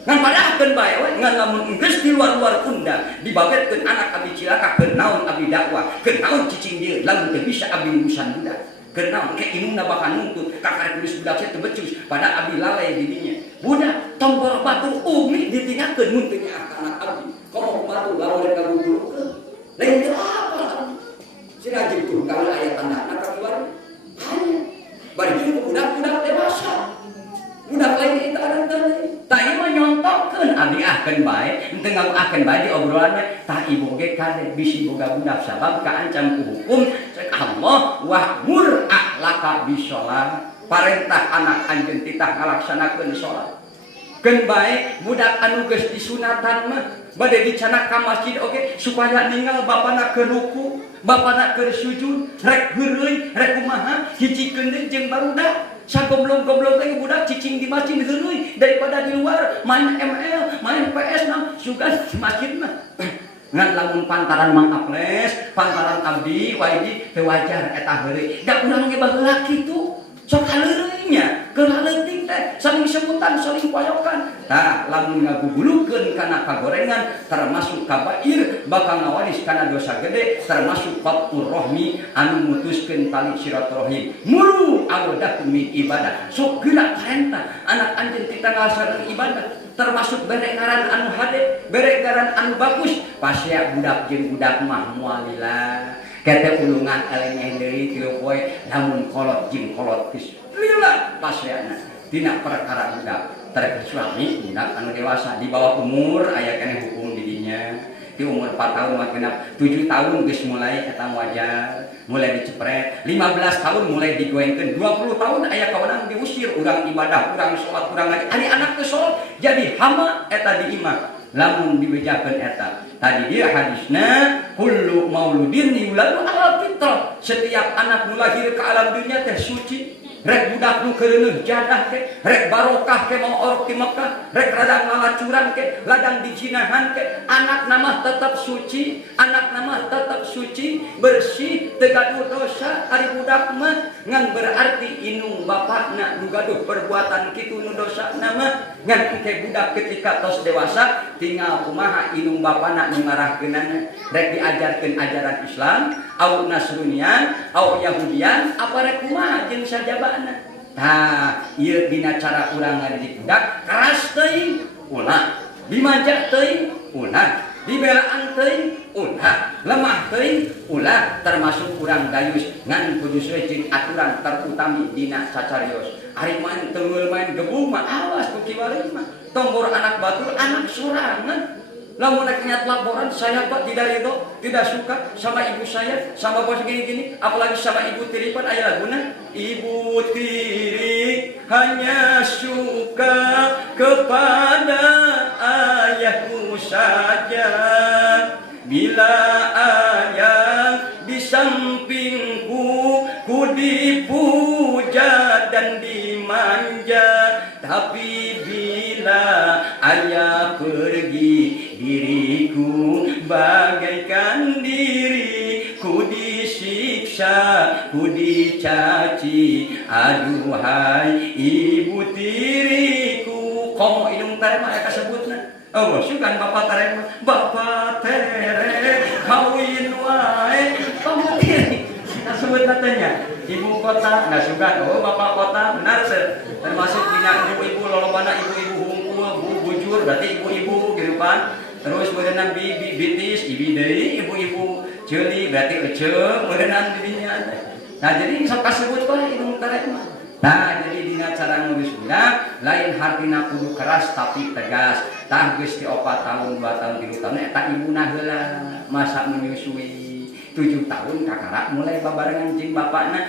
ngan padahkeun bae we ngan lamun geus di luar-luar undang dibabetkeun anak abdi cilaka keun naon abdi dakwah keun naon cicing dieu lamun teu bisa abdi ngusan budak kenaon ke imungna bakal nuntut kakak tulis budak saya tebecus pada abdi lalai dirinya budak tombol batu umi ditinggalkeun mun teu nyaah anak abdi komo batu lawan kagugulukeun lain teu apa sirajib tuh kalau aya tandana ka luar hanya bari kieu budak-budak dewasa budak lain itu ada tah ieu mah nyontokeun abdi ahkeun bae teu ngaguakeun bae di obrolan we tah ibu ge kade bisi boga budak sabab kaancam ku hukum cek Allah wahmur ahlaka bisolat parentah anak anjeun titah ngalaksanakeun salat keun bae budak anu geus disunatan mah bade dicanak ka masjid oge supaya ninggal bapana keur ruku bapana keur sujud rek heureuy rek kumaha hijikeun deui jeung barudak sagoblong-goblong teh budak cicing di masjid heureuy daripada di luar main ML main PS nah sugan di masjid mah ngan lamun pantaran Mang Aples pantaran abdi waidi teu wajar eta heureuy da urang ge baheula kitu sok haleureunya keur haleuting teh saling sebutan saling poyokan tah lamun ngagugulukeun kana kagorengan termasuk kabair bakal ngawalis kana dosa gede termasuk Faturrahmi anu mutuskeun tali silaturahim mulu awdakum min ibadah sok geura karenta anak anjeun kita ngalaksanakeun ibadah termasuk bere ngaran anu hade bere ngaran anu bagus pasea budak jeung budak mah moalila kete ulungan elengeh deui tilu poe namun kolot jeung kolot geus lila paseana dina perkara budak terkecuali budak anu dewasa di bawah umur aya keneh hukum di dinya di umur 4 tahun mah genap 7 tahun geus mulai eta wajar mulai dicepret 15 tahun mulai digoengkeun 20 tahun aya kawenang diusir urang ibadah urang salat urang ngaji ari anak teu salat jadi hama eta diimah lamun dibejakeun eta tadi dia hadisna kullu mauludin yuladu ala fitrah setiap anak nu lahir ke alam dunia teh suci rek budak nu keureuh jadah ke rek barokah ke mau orok di Mekah rek radang lalacuran ke ladang dijinahan ke anak nama tetap suci anak nama tetap suci bersih teu gaduh dosa ari budak mah ngan berarti inung bapakna nu gaduh perbuatan kitu nu dosa nama ngan engke budak ketika tos dewasa tinggal kumaha inung bapana nu ngarahkeunana rek diajarkeun ajaran Islam au Nasrunian au Yahudian apa rek kumaha jeung sajabana tah ieu dina cara urang ngadidik budak keras teuing ulah dimanja teuing ulah dibelaan teuing ulah lemah teuing ulah termasuk urang dayus ngan kudu sesuai jeung aturan terutami dina cacarios ari main teungul main gebung mah awas ku kiwari mah tombor anak batur anak sorangan lamun niat laporan saya Pak tidak ridho tidak suka sama ibu saya sama bos gini-gini apalagi sama ibu tiri pan aya laguna ibu tiri hanya suka kepada ayahku saja bila ayah di sampingku ku dipuja dan dimanja tapi bila ayah pergi diriku bagaikan diriku disiksa ku dicaci aduhai ibu tiriku komo idung tare mah kasebutna oh sugan bapak tare bapak tere kawin wae kamu tiri sebut katanya ibu kota nggak suka oh bapak kota benar termasuk dina ibu-ibu lolobana ibu-ibu hungkul bujur berarti ibu-ibu gitu kan terus berenang bitis ibi deui ibu-ibu ceuli berarti ece berenang didinya nah jadi sok kasebut bae indung tarek mah nah jadi dina cara ngurus budak lain hartina kudu keras tapi tegas tah geus ti 4 tahun 2 tahun 3 tahun eta ibuna heula masa menyusui 7 tahun kakara mulai babarengan jeung bapakna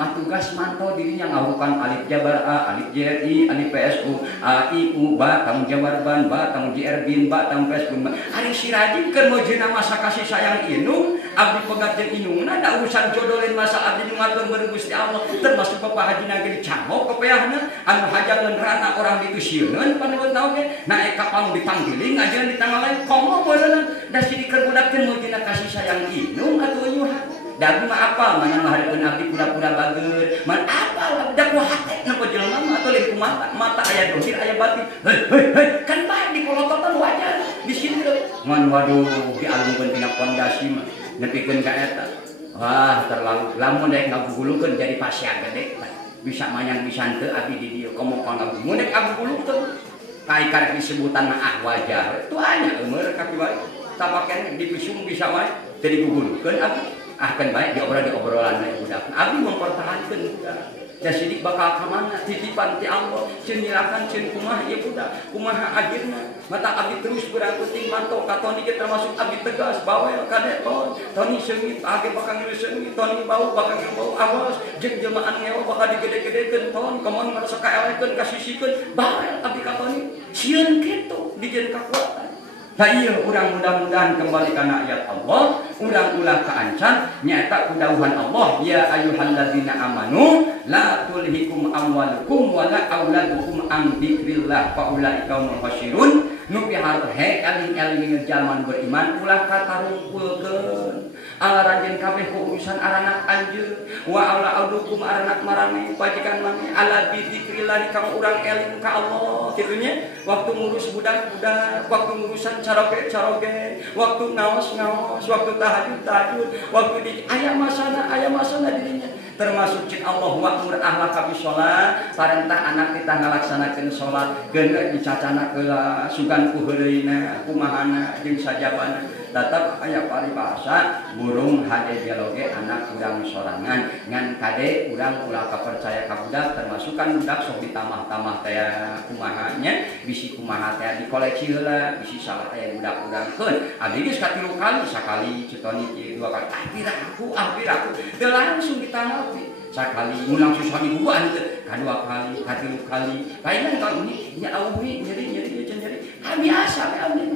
mah tugas mantau dirinya ngahurukan alif jabar a alif jri alif psu a i u ba tanggung jawab ban ba tanggung jrbin ba tanggung psu ari sirajin keur mojeuna masa kasih sayang inung abdi pegat jeung inungna da urusan jodoh lain masa abdi nu ngatur beureuh Gusti Allah termasuk bapak haji nagri cangok kepeahna anu hajangan rana orang ditu sieun paneut naon ge na eka pang ditanggiling aja di tanggal lain komo beureuh da sidi keur budak teh mojeuna kasih sayang inung atuh nyuhan dagu mah apa mana mah hareupeun abdi pura-pura bageur man apa da ku hate na jelema mah atuh lain ku mata aya dohir aya batin hei kan bae di polototan wajar di sini man waduh dialungkeun tina pondasi mah nepikeun ka eta wah terlalu lamun daek ngagugulukeun jadi pasien gede bisa manyang pisan teu abdi di dieu komo ka ngagugulung daek agugulung teu kai karek disebutan mah wajar tu anya eueur ka kiwari tapakeun dipisung bisa wae jadi gugulukeun abdi kan baik diobrolan budak abdi mempertahankeun budak da sidik bakal ka mana titipan ti Allah ceun nyirakan ceun kumaha ieu budak kumaha akhirna mata abdi terus berangkuting mantau ka Toni ge termasuk abdi tegas bawel kade Toni seungit age bakal ngieu seungit Toni bau bakal ngieu bau awas jeung jelema anu ngewa bakal digede-gedekeun Ton komo merasa kaelekeun kasisikeun bawel abdi ka Toni sieun kitu dijieun kakuatan. Nah iya urang mudah-mudahan kembali kana ayat Allah urang ulah kaancan nyata kudauhan Allah ya ayyuhalladzina amanu la tulhikum amwalukum wala auladukum an dzikrillah fa ulaika humul khasirun nu piharhe eling-eling jaman beriman ulah katarungkulkeun alaranjeun kabeh ku urusan aranak anjeun wa auladukum aranak marane pajikan mane ala dzikrillah kang urang eling ka Allah kitunya waktu ngurus budak-budak waktu ngurusan caroge waktu ngaos waktu tahajud waktu di aya masana dirinya termasuk cik Allah wa'mur ahlaka bisolat parentah anak kita ngalaksanakeun salat geuna dicacana keula sugan ku heureuyna kumahana jeung sajabana tetap aya paribasa burung hade dialoge anak urang sorangan ngan kade urang ulah kapercaya ka budak termasuk kan budak sok ditamah-tamah teh kumahanya bisi kumaha teh dikoleksi heula bisi salah aya budak urangkeun abdi geus katilu kali sakali cetoni dua kali akhir aku teu langsung ditanggapi sakali ulang susah ribuan kadua kali katilu kali palingan kalau ini nya aumi nyeri biasa we abdi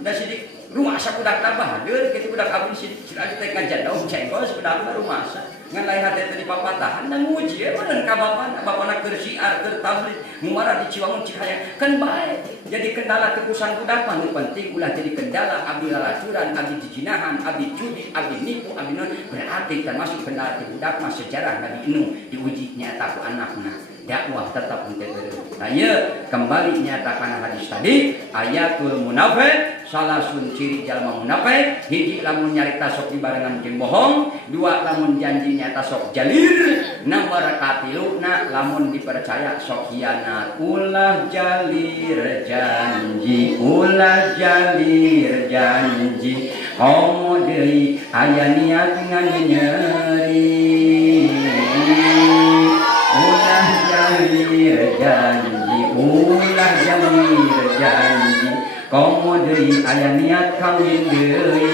da sidik rumah asa budak tambah hadir kitu budak abdi sidik aja teh ngajadong cengkos budak rumah asa ngan lain hate teh dipapatahan dan nguji bener ka bapana keur siar keur tabligh muara di Ciwangun Cihaya kan bae jadi kendala tekusan budak mah penting ulah jadi kendala abdi lalacuran abdi jijinahan abdi judi abdi nipu abdi non berarti termasuk kendala ti budak mah sejarah Nabi Nuh diuji nyata ku anakna dakwah tetap mentegeureuh. Nah ieu kembali nyatakan hadis tadi ayatul munafiq salasun ciri jalma munafik hiji lamun nyarita sok dibarengan jeung bohong dua lamun janji nyata sok jalir nomor katiluna lamun dipercaya sok hianat ulah jalir janji komo deui aya niat nganyeri ulah jalir janji komo deui aya niat kawin deui.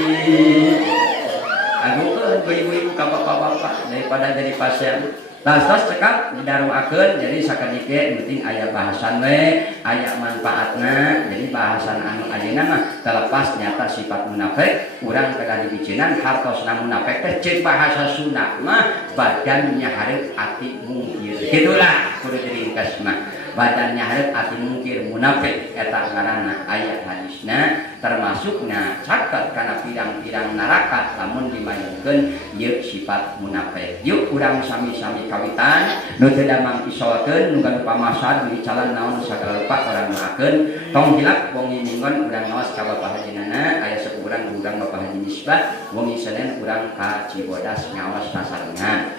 Aduh ibu-ibu ka bapak-bapak daripada jadi pasien tas cekap didaruakeun jadi sakadike penting aya bahasan we aya manfaatna jadi bahasan anu ayeuna mah terlepas nyata sifat munafik urang kada dibicinan hartosna munafik teh ceuk bahasa Sunda mah badannya hareup ati mungkir gitulah kudu diringkas mah badannya hareup ati mungkir munafik eta ngaranna aya hadisna termasukna caket kana pirang-pirang neraka lamun dimayangkeun ieu sifat munafik. Yuk urang sami-sami kawitan nu teu damang isolkeun nu gaduh pamasad di calan naon sagala rupa urang maakeun tong hilap wong ngingon urang naos ka Bapak Hajinana aya sekurang urang Bapak Haji Misbah wong Senen urang ka Cibodas ngaos sasarengan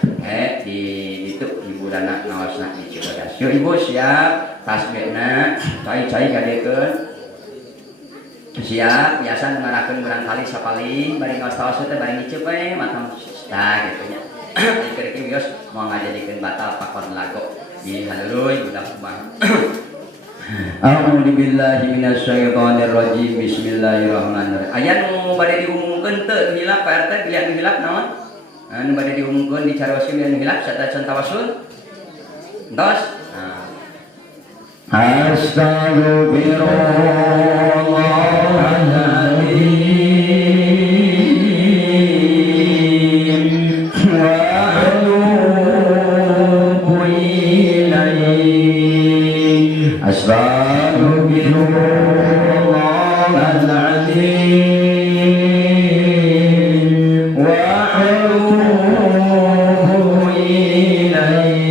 di ditu hiburanna naosna di Cibodas. Yuk ibu siap tasbihna cai-cai gadekeun siap biasa ngarakeun barangkali sapali bari ngaos tawas teh bari ngiceup we matam tah kitu nya dikeun kios mau ngajadikeun batal pakon lago di haleuy budak mah. A'udzu billahi minasyaitonir rajim. Bismillahirrahmanirrahim. Aya nu bade diumumkeun teu hilap Pak RT biar hilap naon? Anu bade diumumkeun di caroskeun biar hilap satacan tawasul. Dos. Astaghfirullahaladzim wa atubu ilaih. Astaghfirullahaladzim wa atubu ilaih.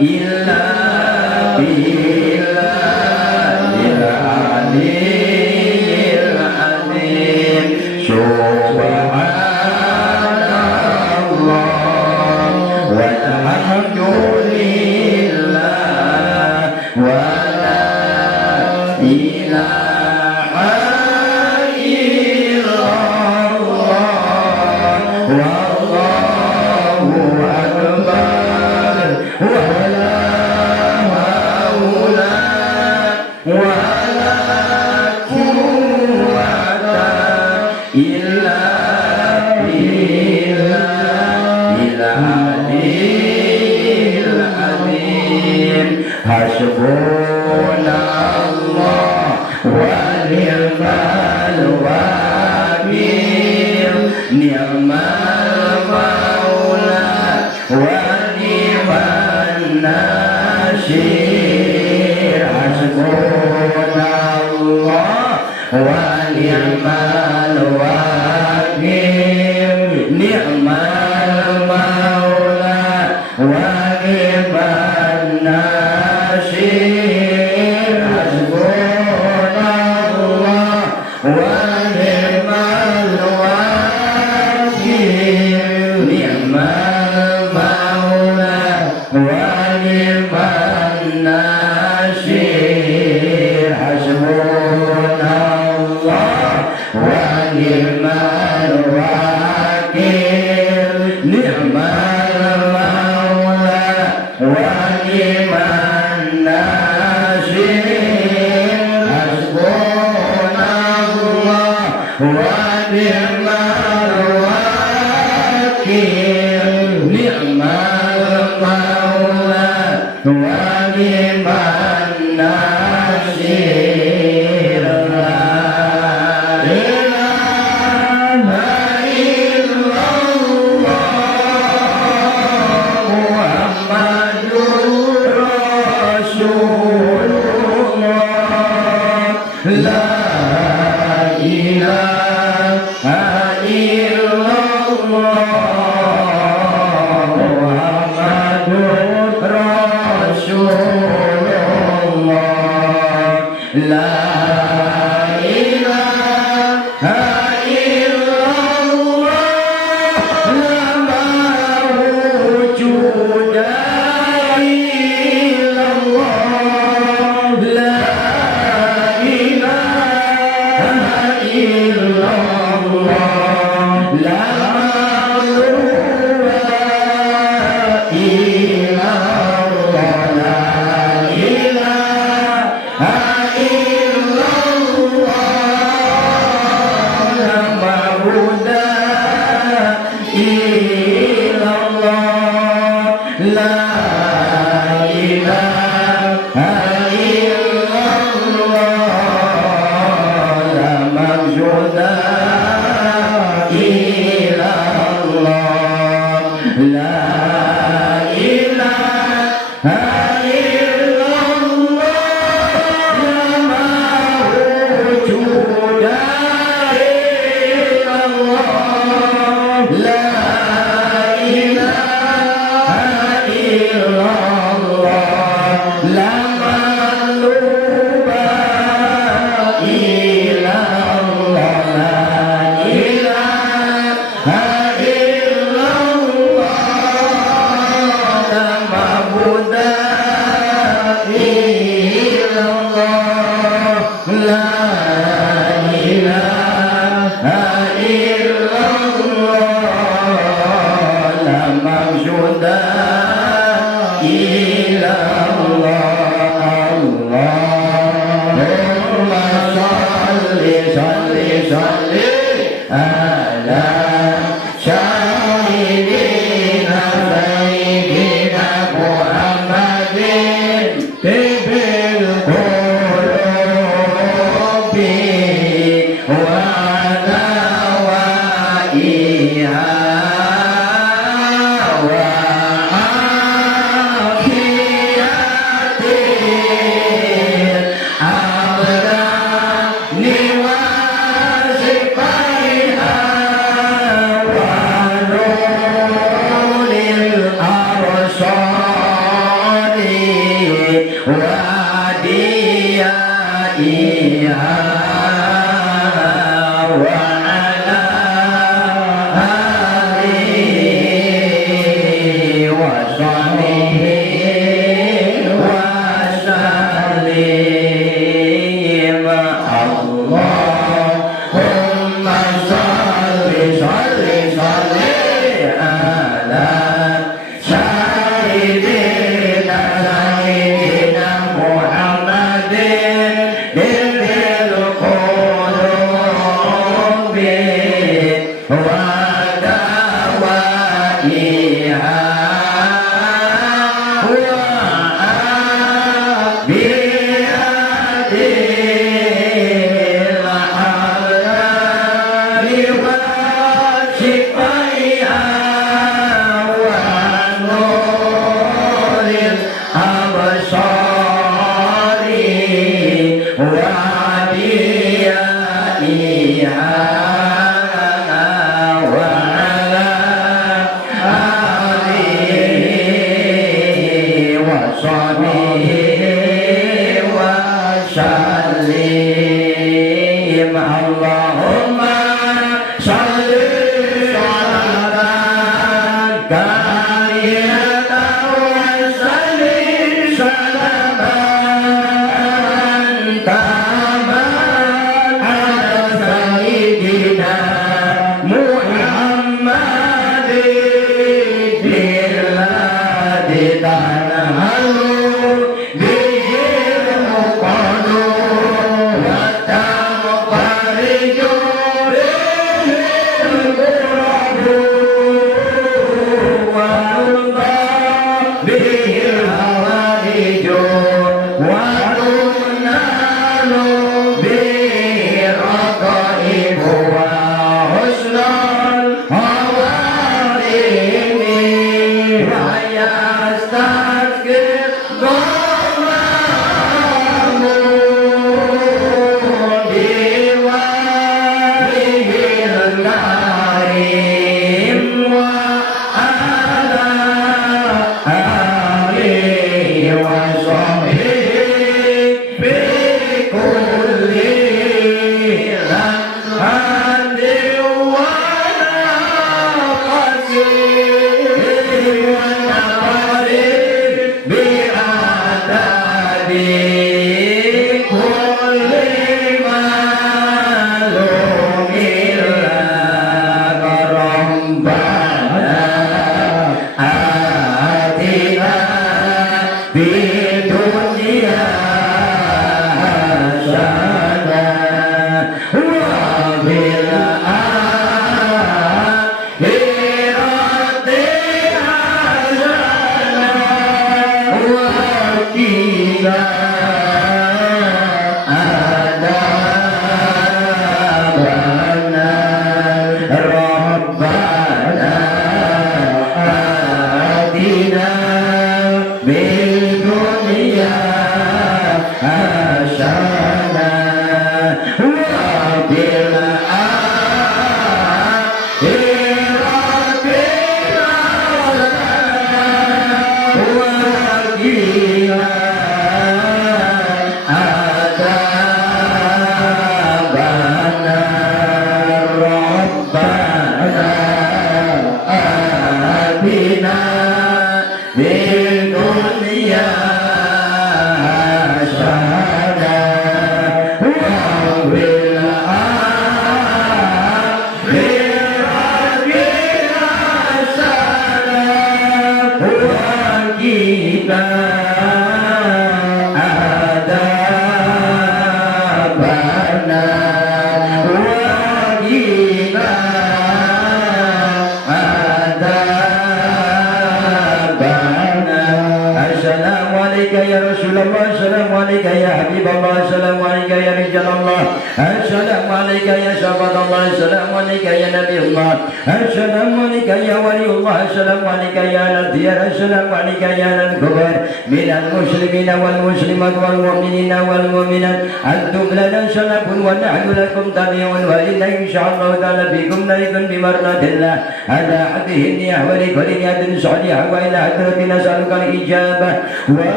illa billahil aliyyil azim. Subhanallah walhamdulillah wa la ilaha illallah wallahu akbar wala haula wala quwwata illa billahil aliyyil azim. Hasbunallah wa ni'mal wakil, ni'mal maula wa ni'man nasir. Hasbunallah wa ni'mal wakil, ni'mal maula wa ni'man nasir. Hasbunallah wa ni'mal wakil, ni'mal maula wa ni'man nasir. Hasbunallah wa ni'mal wakil, ni'mal maula wa ni'man nasir. Hasbunallah wa ni'mal wakil, ni'mal maula wa ni'man nasir. La ilaha illallah Muhammadur Rasulullah. La ilaha illallah Muhammadur Rasulullah. La ilaha illallah la mawjuda illallah. La ilaha illallah la mawjuda illallah. La ilaha illallah la mawjuda illallah. La ilaha illallah la mawjuda illallah. La ilaha illallah la mawjuda illallah. La ilaha illallah la maluba illallah. La ilaha illallah la mabuda illallah. La ilaha illallah la mawjuda illallah. Allahumma salli salli salli ala sayyidina sayyidina Muhammadin tibil qulubi wa nawaiha wa afiyatin abdani wa sifaiha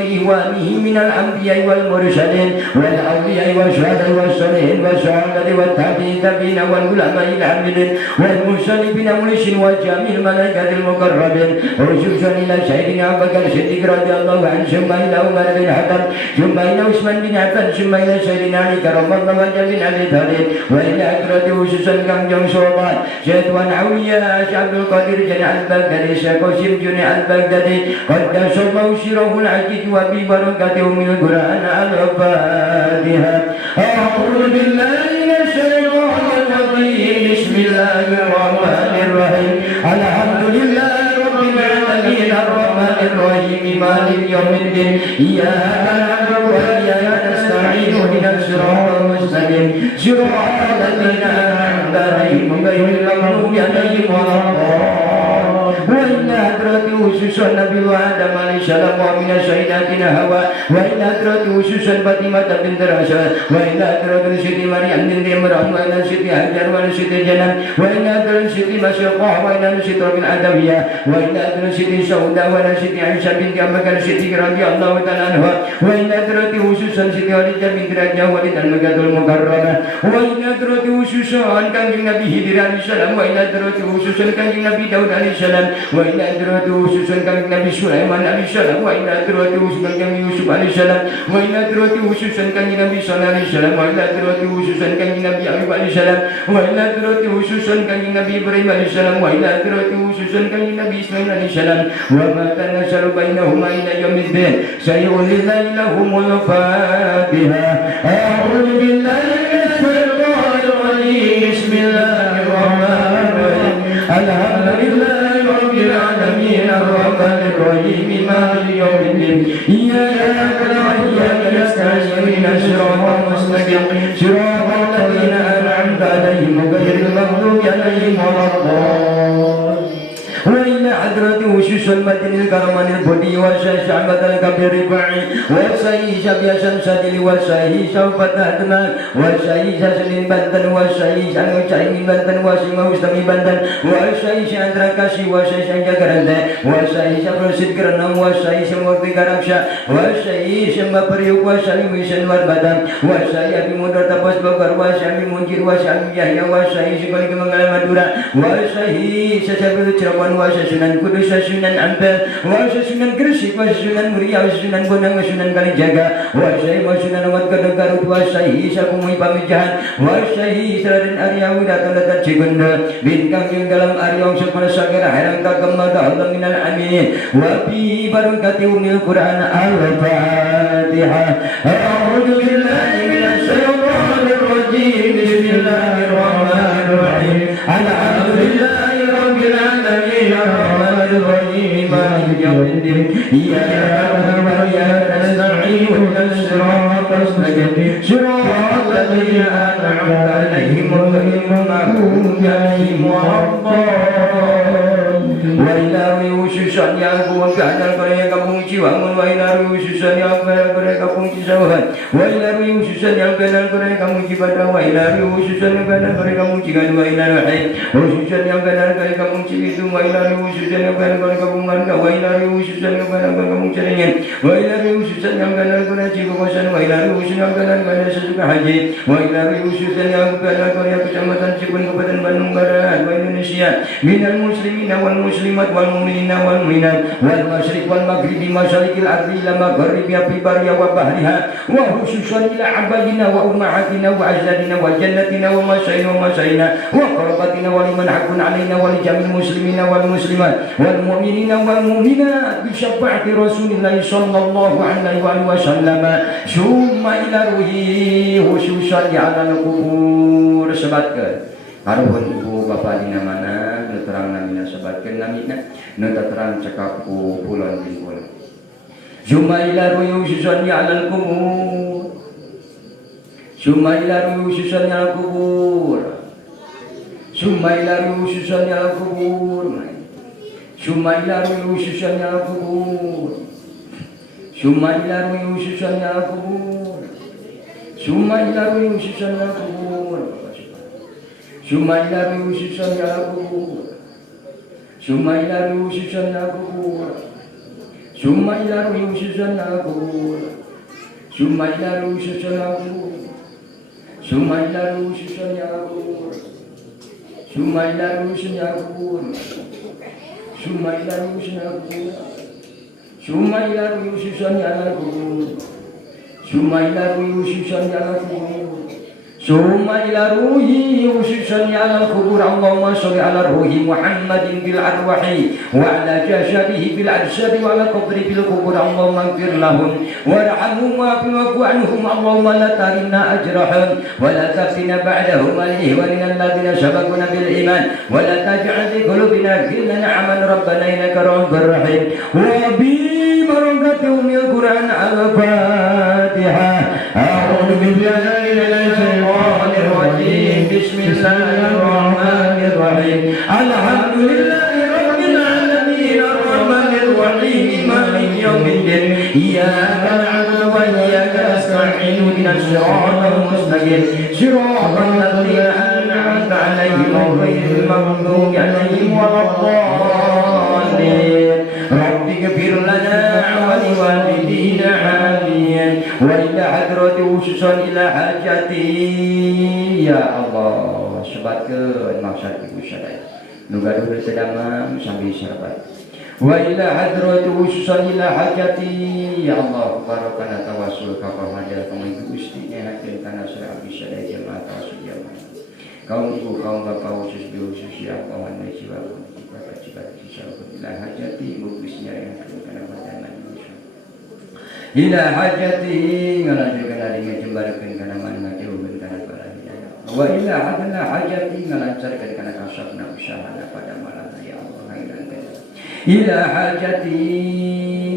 إخوانه من الأنبياء والمرسلين والأولياء والشهداء والصالحين والشهداء والتابعين والعلماء العاملين والمرسلين ملسين وجميع الملائكة المقربين خصوصا إلى سيدنا أبو بكر الصديق رضي الله عنه ثم إلى عمر بن الخطاب ثم إلى عثمان بن عفان ثم إلى سيدنا علي كرم الله وجهه بن أبي طالب وإلى أكراد خصوصا كنجم سلطان سيدنا أولياء عبد القادر جناح البغدادي شيخ قاسم جناح البغدادي قدس الله سره العزيز وببركته من القرآن الفاتحة أعوذ بالله من الشيطان الرجيم بسم الله الرحمن الرحيم الحمد لله رب العالمين الرحمن الرحيم مالك يوم الدين إياك نعبد وإياك نستعين اهدنا الصراط المستقيم صراط الذين أنعمت عليهم غير المغضوب عليهم ولا الضالين وإن أدركه خصوصا نبي آدم عليه السلام ومن سيداتنا هوى وإن أدركه خصوصا فاطمة بنت رسول وإن أدركه سيدي مريم بنت عمران وإن سيدي هاجر وإن سيدي جنان وإن أدركه سيدي مسيقة وإن سيدي رب العدوية وإن أدركه سيدي سوداء وإن سيدي عائشة بنت أبي بكر الصديق رضي الله تعالى عنها وإن أدركه خصوصا سيدي خديجة بنت رجاء ولد المكة المكرمة وإن أدركه خصوصا كان النبي هدر عليه السلام وإن أدركه خصوصا كان النبي داود عليه السلام وإن أدركه خصوصا كان النبي سليمان عليه السلام وإن أدركه خصوصا كان يوسف عليه السلام وإن أدركه خصوصا كان النبي صلى الله عليه وسلم وإن أدركه خصوصا كان النبي أيوب عليه السلام وإن أدركه خصوصا كان النبي إبراهيم عليه السلام وإن أدركه خصوصا كان النبي إسماعيل عليه السلام وما تنزل بينهما إلى يوم الدين سيؤذي الله لهم الفاتحة أعوذ بالله من الشيطان الرجيم بسم الله الرحمن الرحيم الحمد لله رب العالمين الرحمن الرحيم مالك يوم الدين إياك نعبد وإياك نستعين صراط المستقيم صراط الذين أنعمت عليهم غير المغضوب عليهم ولا الضالين وإن حضرته شش المدن الكرمان البدي والشيش عبد الكبير الرفاعي والشيش بيشن سدل والشيش شوفة هدمان والشيش سلين بنتن والشيش أنوشين بنتن واسم مستمي بنتن والشيش أندركاشي والشيش أنجاكرند والشيش برسد كرنم والشيش موفي كرمشا والشيش مبريوك والشيش والبدن والشيش بمدر تبس بكر والشيش منجر والشيش يحيى والشيش كلك منغل مدورا والشيش سبب Cirebon Sunan Kudus Sunan Ampel Sunan Gresik Sunan Muria Sunan Bonang Sunan Kalijaga Sunan Amat Garut Sakumui Pamijahan Raden Arya Widata Letak Cibenda Bintang yang dalam Aryong Sepuluh Sagara Herang Kagemmada Allah minal amin Wabi Barokati Umil Quran Al-Fatihah A'udhu Billahi Minasyaitanir Rajim Bismillahirrahmanirrahim Alhamdulillahi Rabbil Alamin Ar-Rahman Ar-Rahim Maliki Yawmiddin Iyyaka na'budu wa iyyaka nasta'in ihdinas siratal mustaqim siratal ladzina an'amta 'alaihim ghairil maghdubi 'alaihim waladdallin wa ila rususan yang kuwakana kaya kampung Ciwangun wa ila rususan yang kaya kampung Cisawan wa ila rususan yang kaya kampung Cibadak wa ila rususan yang kaya kampung Cigan wa ila rususan yang kaya kampung Cibitung wa ila rususan yang kaya kampung Mangga wa ila rususan yang kaya kampung Ciringin wa ila rususan yang kaya Cibogosan wa ila rususan yang kaya Sesuka Haji wa ila rususan yang kaya Kecamatan Cibun Kabupaten Bandung Barat wa Indonesia minal muslimina wal muslimat wal mu'minina wal mu'minat wal masyriq wal maghribi masyariqil ardi ila maghribiha fi barriha wa bahriha wa khususan ila abaina wa ummahatina wa ajdadina wa jannatina wa masyayina wa qarabatina wa liman haqqun alaina wa li jamil muslimina wal muslimat wal mu'minina wal mu'minat bi syafaati Rasulillah sallallahu alaihi wa sallam summa ila ruhi khususan ala kubur sebatkeun Haruhun ibu bapak dina mana nu terang namina sebatkeun namina nu terang cekap ku pulon timpul summa ila ruhi khususan ala kubur summa ila ruhi khususan ala kubur summa ila ruhi khususan ala kubur summa ila ruhi khususan ala kubur summa ila ruhi khususan ala kubur summa ila ruhi khususan ala kubur summa ila ruhi khususan ala kubur summa ila ruhi khususan ala kubur Summa ila ruhi ususan kubur. Summa ila ruhi ususan kubur. Summa ila ruhi ususan kubur. Summa ila ruhi ususan kubur. Summa ila ruhi ususan kubur. Summa ila ruhi ususan kubur. Summa ila ruhi ususan kubur. Summa ila ruhi ususan kubur. Allahumma sholli ala ruhi Muhammadin bil arwahi wa ala jasadihi bil ajsadi wa ala qabri bil kubur. Allahumma ighfir lahum warhamhum wa'fu anhum. Allahumma la tahrimna ajrahum wa la taftina ba'dahum alihi wa lil ladzina sabaquna bil iman wa la taj'al fi qulubina ghillan aman rabbana innaka ra'ufur rahim. Wa bi barakatihil Qur'an al-Fatihah. A'udzu billahi minasyaitonir rajim. Bismillahirrahmanirrahim. Alhamdulillahi rabbil alamin arrahmanir rahim maliki yaumiddin. Iyyaka na'budu wa iyyaka nasta'in ihdinas siratal mustaqim siratal ladzina an'amta 'alaihim ghairil maghdubi 'alaihim waladdallin. Rabbighfir lana wa liwalidina amin. Wa ila hadrati ususan ila hajati ya Allah. Sebatkeun maksud ibu sadaya nu gaduh teu damang sambil syarabat. Wa ila hadrati ususan ila hajati ya Allah. Barokana tawassul ka hajat kami Gusti nyahakeun kana sira abdi sadaya jemaah tawassul jamaah. Kaum ibu kaum bapak usus diusus ya Allah wa jiwa ila hajati muklisnya yang kana wajana ila hajati ngalajeun ari ngejembarkeun kana mana jauhkeun kana balanya ya Allah. Wa ila hadna hajati ngalancarkeun kana kasabna usahana pada malam ya Allah ila hajati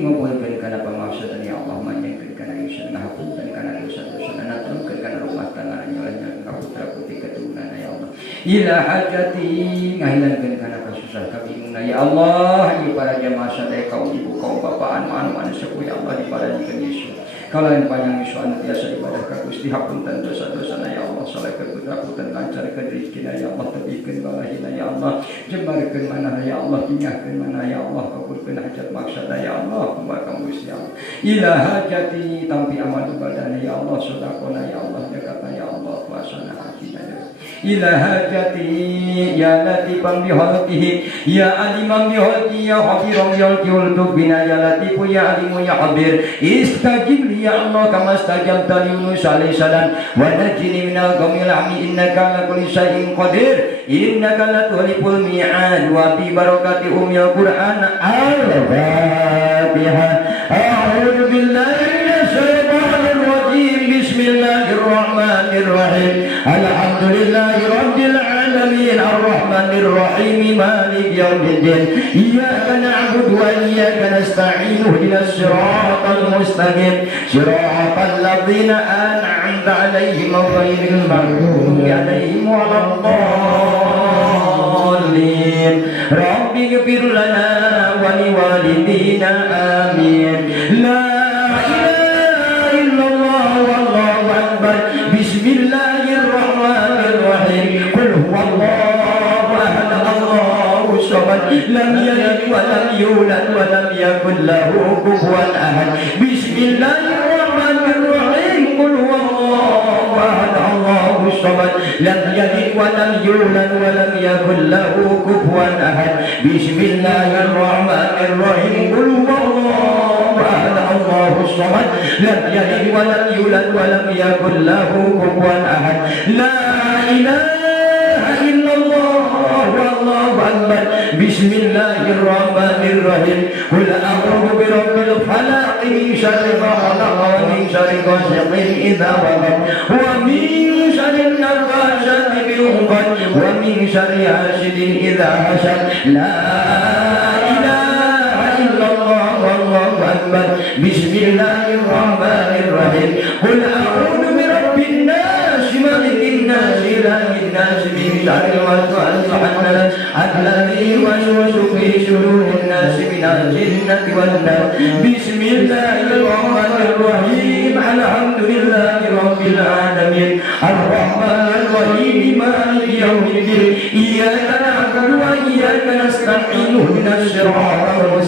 ngumpulkeun kana pamaksudan ya Allah manjangkeun kana insan ngahapunten kana dosa-dosa natungkeun kana rumah tangga nyolanya ka putra putri keturunan ya Allah ila hajati ngahilangkeun kana kasusah kabingungna ya Allah. Ieu para jamaah sadaya kaum ibu kaum bapak anu sepuh ya Allah diparanikeun Yesus kalayan panjang Yesus anu biasa ibadah ka Gusti hapunten dosa-dosana ya Allah salehkeun putra-putri lancarkeun rezekina ya Allah tebihkeun balahina ya Allah jembarkeun manah ya Allah pinyahkeun manah ya Allah kabulkeun hajat maksada ya Allah kumaha Gusti Allah ila hajati tampi amal ibadahna ya Allah sedekahna ya Allah zakatna ya Allah puasana hajina ya ila hajati ya latifan bihalqihi ya aliman bihalqi ya habiran yalqul bina ya latifu ya alimu ya habir istajib li ya Allah kama istajabta li Yunus alaihi salam wa najini minal ghamil ami innaka ala kulli syai'in qadir innaka la tuliful mi'ad wa bi barakati ummil Qur'an al-Fatihah. A'udzu billahi minasy syaithanir rajim. Bismillahirrahmanirrahim. Alhamdulillahi rabbil alamin arrahmanir rahim maliki yaumiddin. Iyyaka na'budu wa iyyaka nasta'in ihdinas siratal mustaqim siratal ladzina an'amta 'alaihim ghairil maghdubi 'alaihim waladdallin. Rabbighfir lana wa liwalidina amin. La ilaha illallah wallahu akbar. Bismillahirrahmanirrahim. Qul huwallahu ahad Allahu samad lam yalid wa lam yulad wa lam yakul lahu kufuwan ahad. Bismillahirrahmanirrahim. Qul huwallahu ahad Allahu samad lam yalid wa lam yulad wa lam yakul lahu kufuwan ahad. Bismillahirrahmanirrahim. Qul huwallahu ahad Allahu samad lam yalid wa lam yulad wa lam yakul lahu kufuwan ahad. La ilaha illallah wallahu akbar. Bismillahirrahmanirrahim. Qul a'udzu birabbil falaq min syarri ma khalaq wa min syarri ghasiqin idza waqab wa min syarri naffasati fil 'uqad wa min syarri hasidin idza hasad. La ilaha illallah wallahu akbar. Bismillahirrahmanirrahim. Qul a'udzu birabbin nas malikin nas ilahin nas min syarril waswasil khannas alladzi yuwaswisu fi sudurin nas minal jinnati wan nas. Bismillahirrahmanirrahim. Alhamdulillahi rabbil alamin arrahmanir rahim maliki yaumiddin. Iyyaka na'budu wa iyyaka nasta'in ihdinas siratal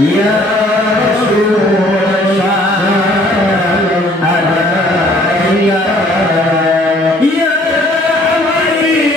Ya Rasul salam alaika ya Habib salam alaika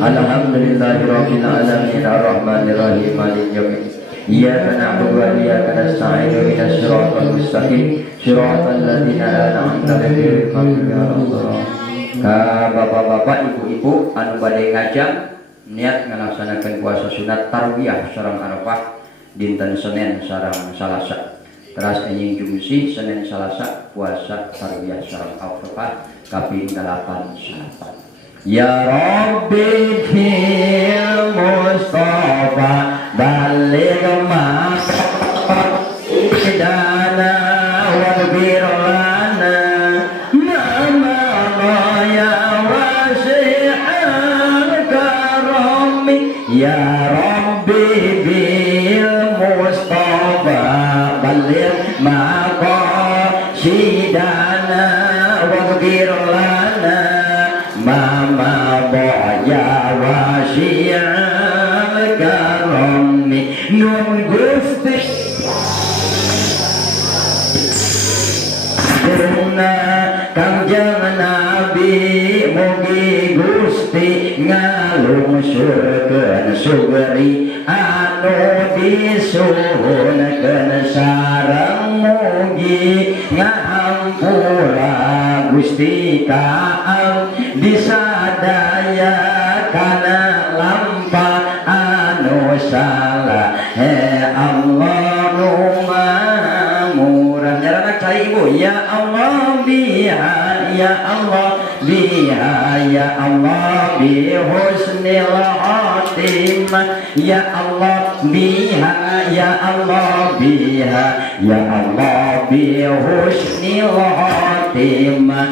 Alhamdulillahirabbil alamin arrahmanir rahim maliki yaumiddin. Iyyaka na'budu wa iyyaka nasta'in ihdinas siratal mustaqim siratal ladzina an'amta 'alaihim ghairil maghdubi 'alaihim. Ka bapak-bapak, ibu-ibu anu bade ngajak niat ngalaksanakeun puasa sunat tarwiyah sareng Arafah dinten Senin sareng Salasa. Teras enjing jumsi Senin Salasa puasa tarwiyah sareng Arafah kaping 8 Syawal. Ya Rabbi fil Mustafa baligh maqsidana waghfir lana ma ya wasi'al karami. Ya Rabbi bil Mustafa baligh maqsidana waghfir lana mama boya wasi'al karami. Nun Gusti Guna Kangjeng Nabi mugi Gusti ngalungsurkeun sugeri anu disuhunkeun sareng mugi ngahampura Gusti kaang disadaya kana lampah anu salah. Allahumma murah nyarana cai ibu. Ya Allah biha ya Allah biha ya Allah bi husnil khatimah. Ya Allah biha ya Allah biha ya Allah bi husnil khatimah.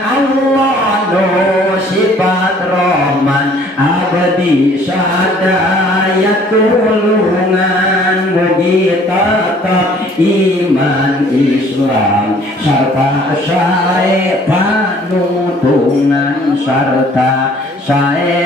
Allah nu sifat Rahman abdi sadaya tulungan mugi tetap iman Islam sarta sae panutungan sarta sae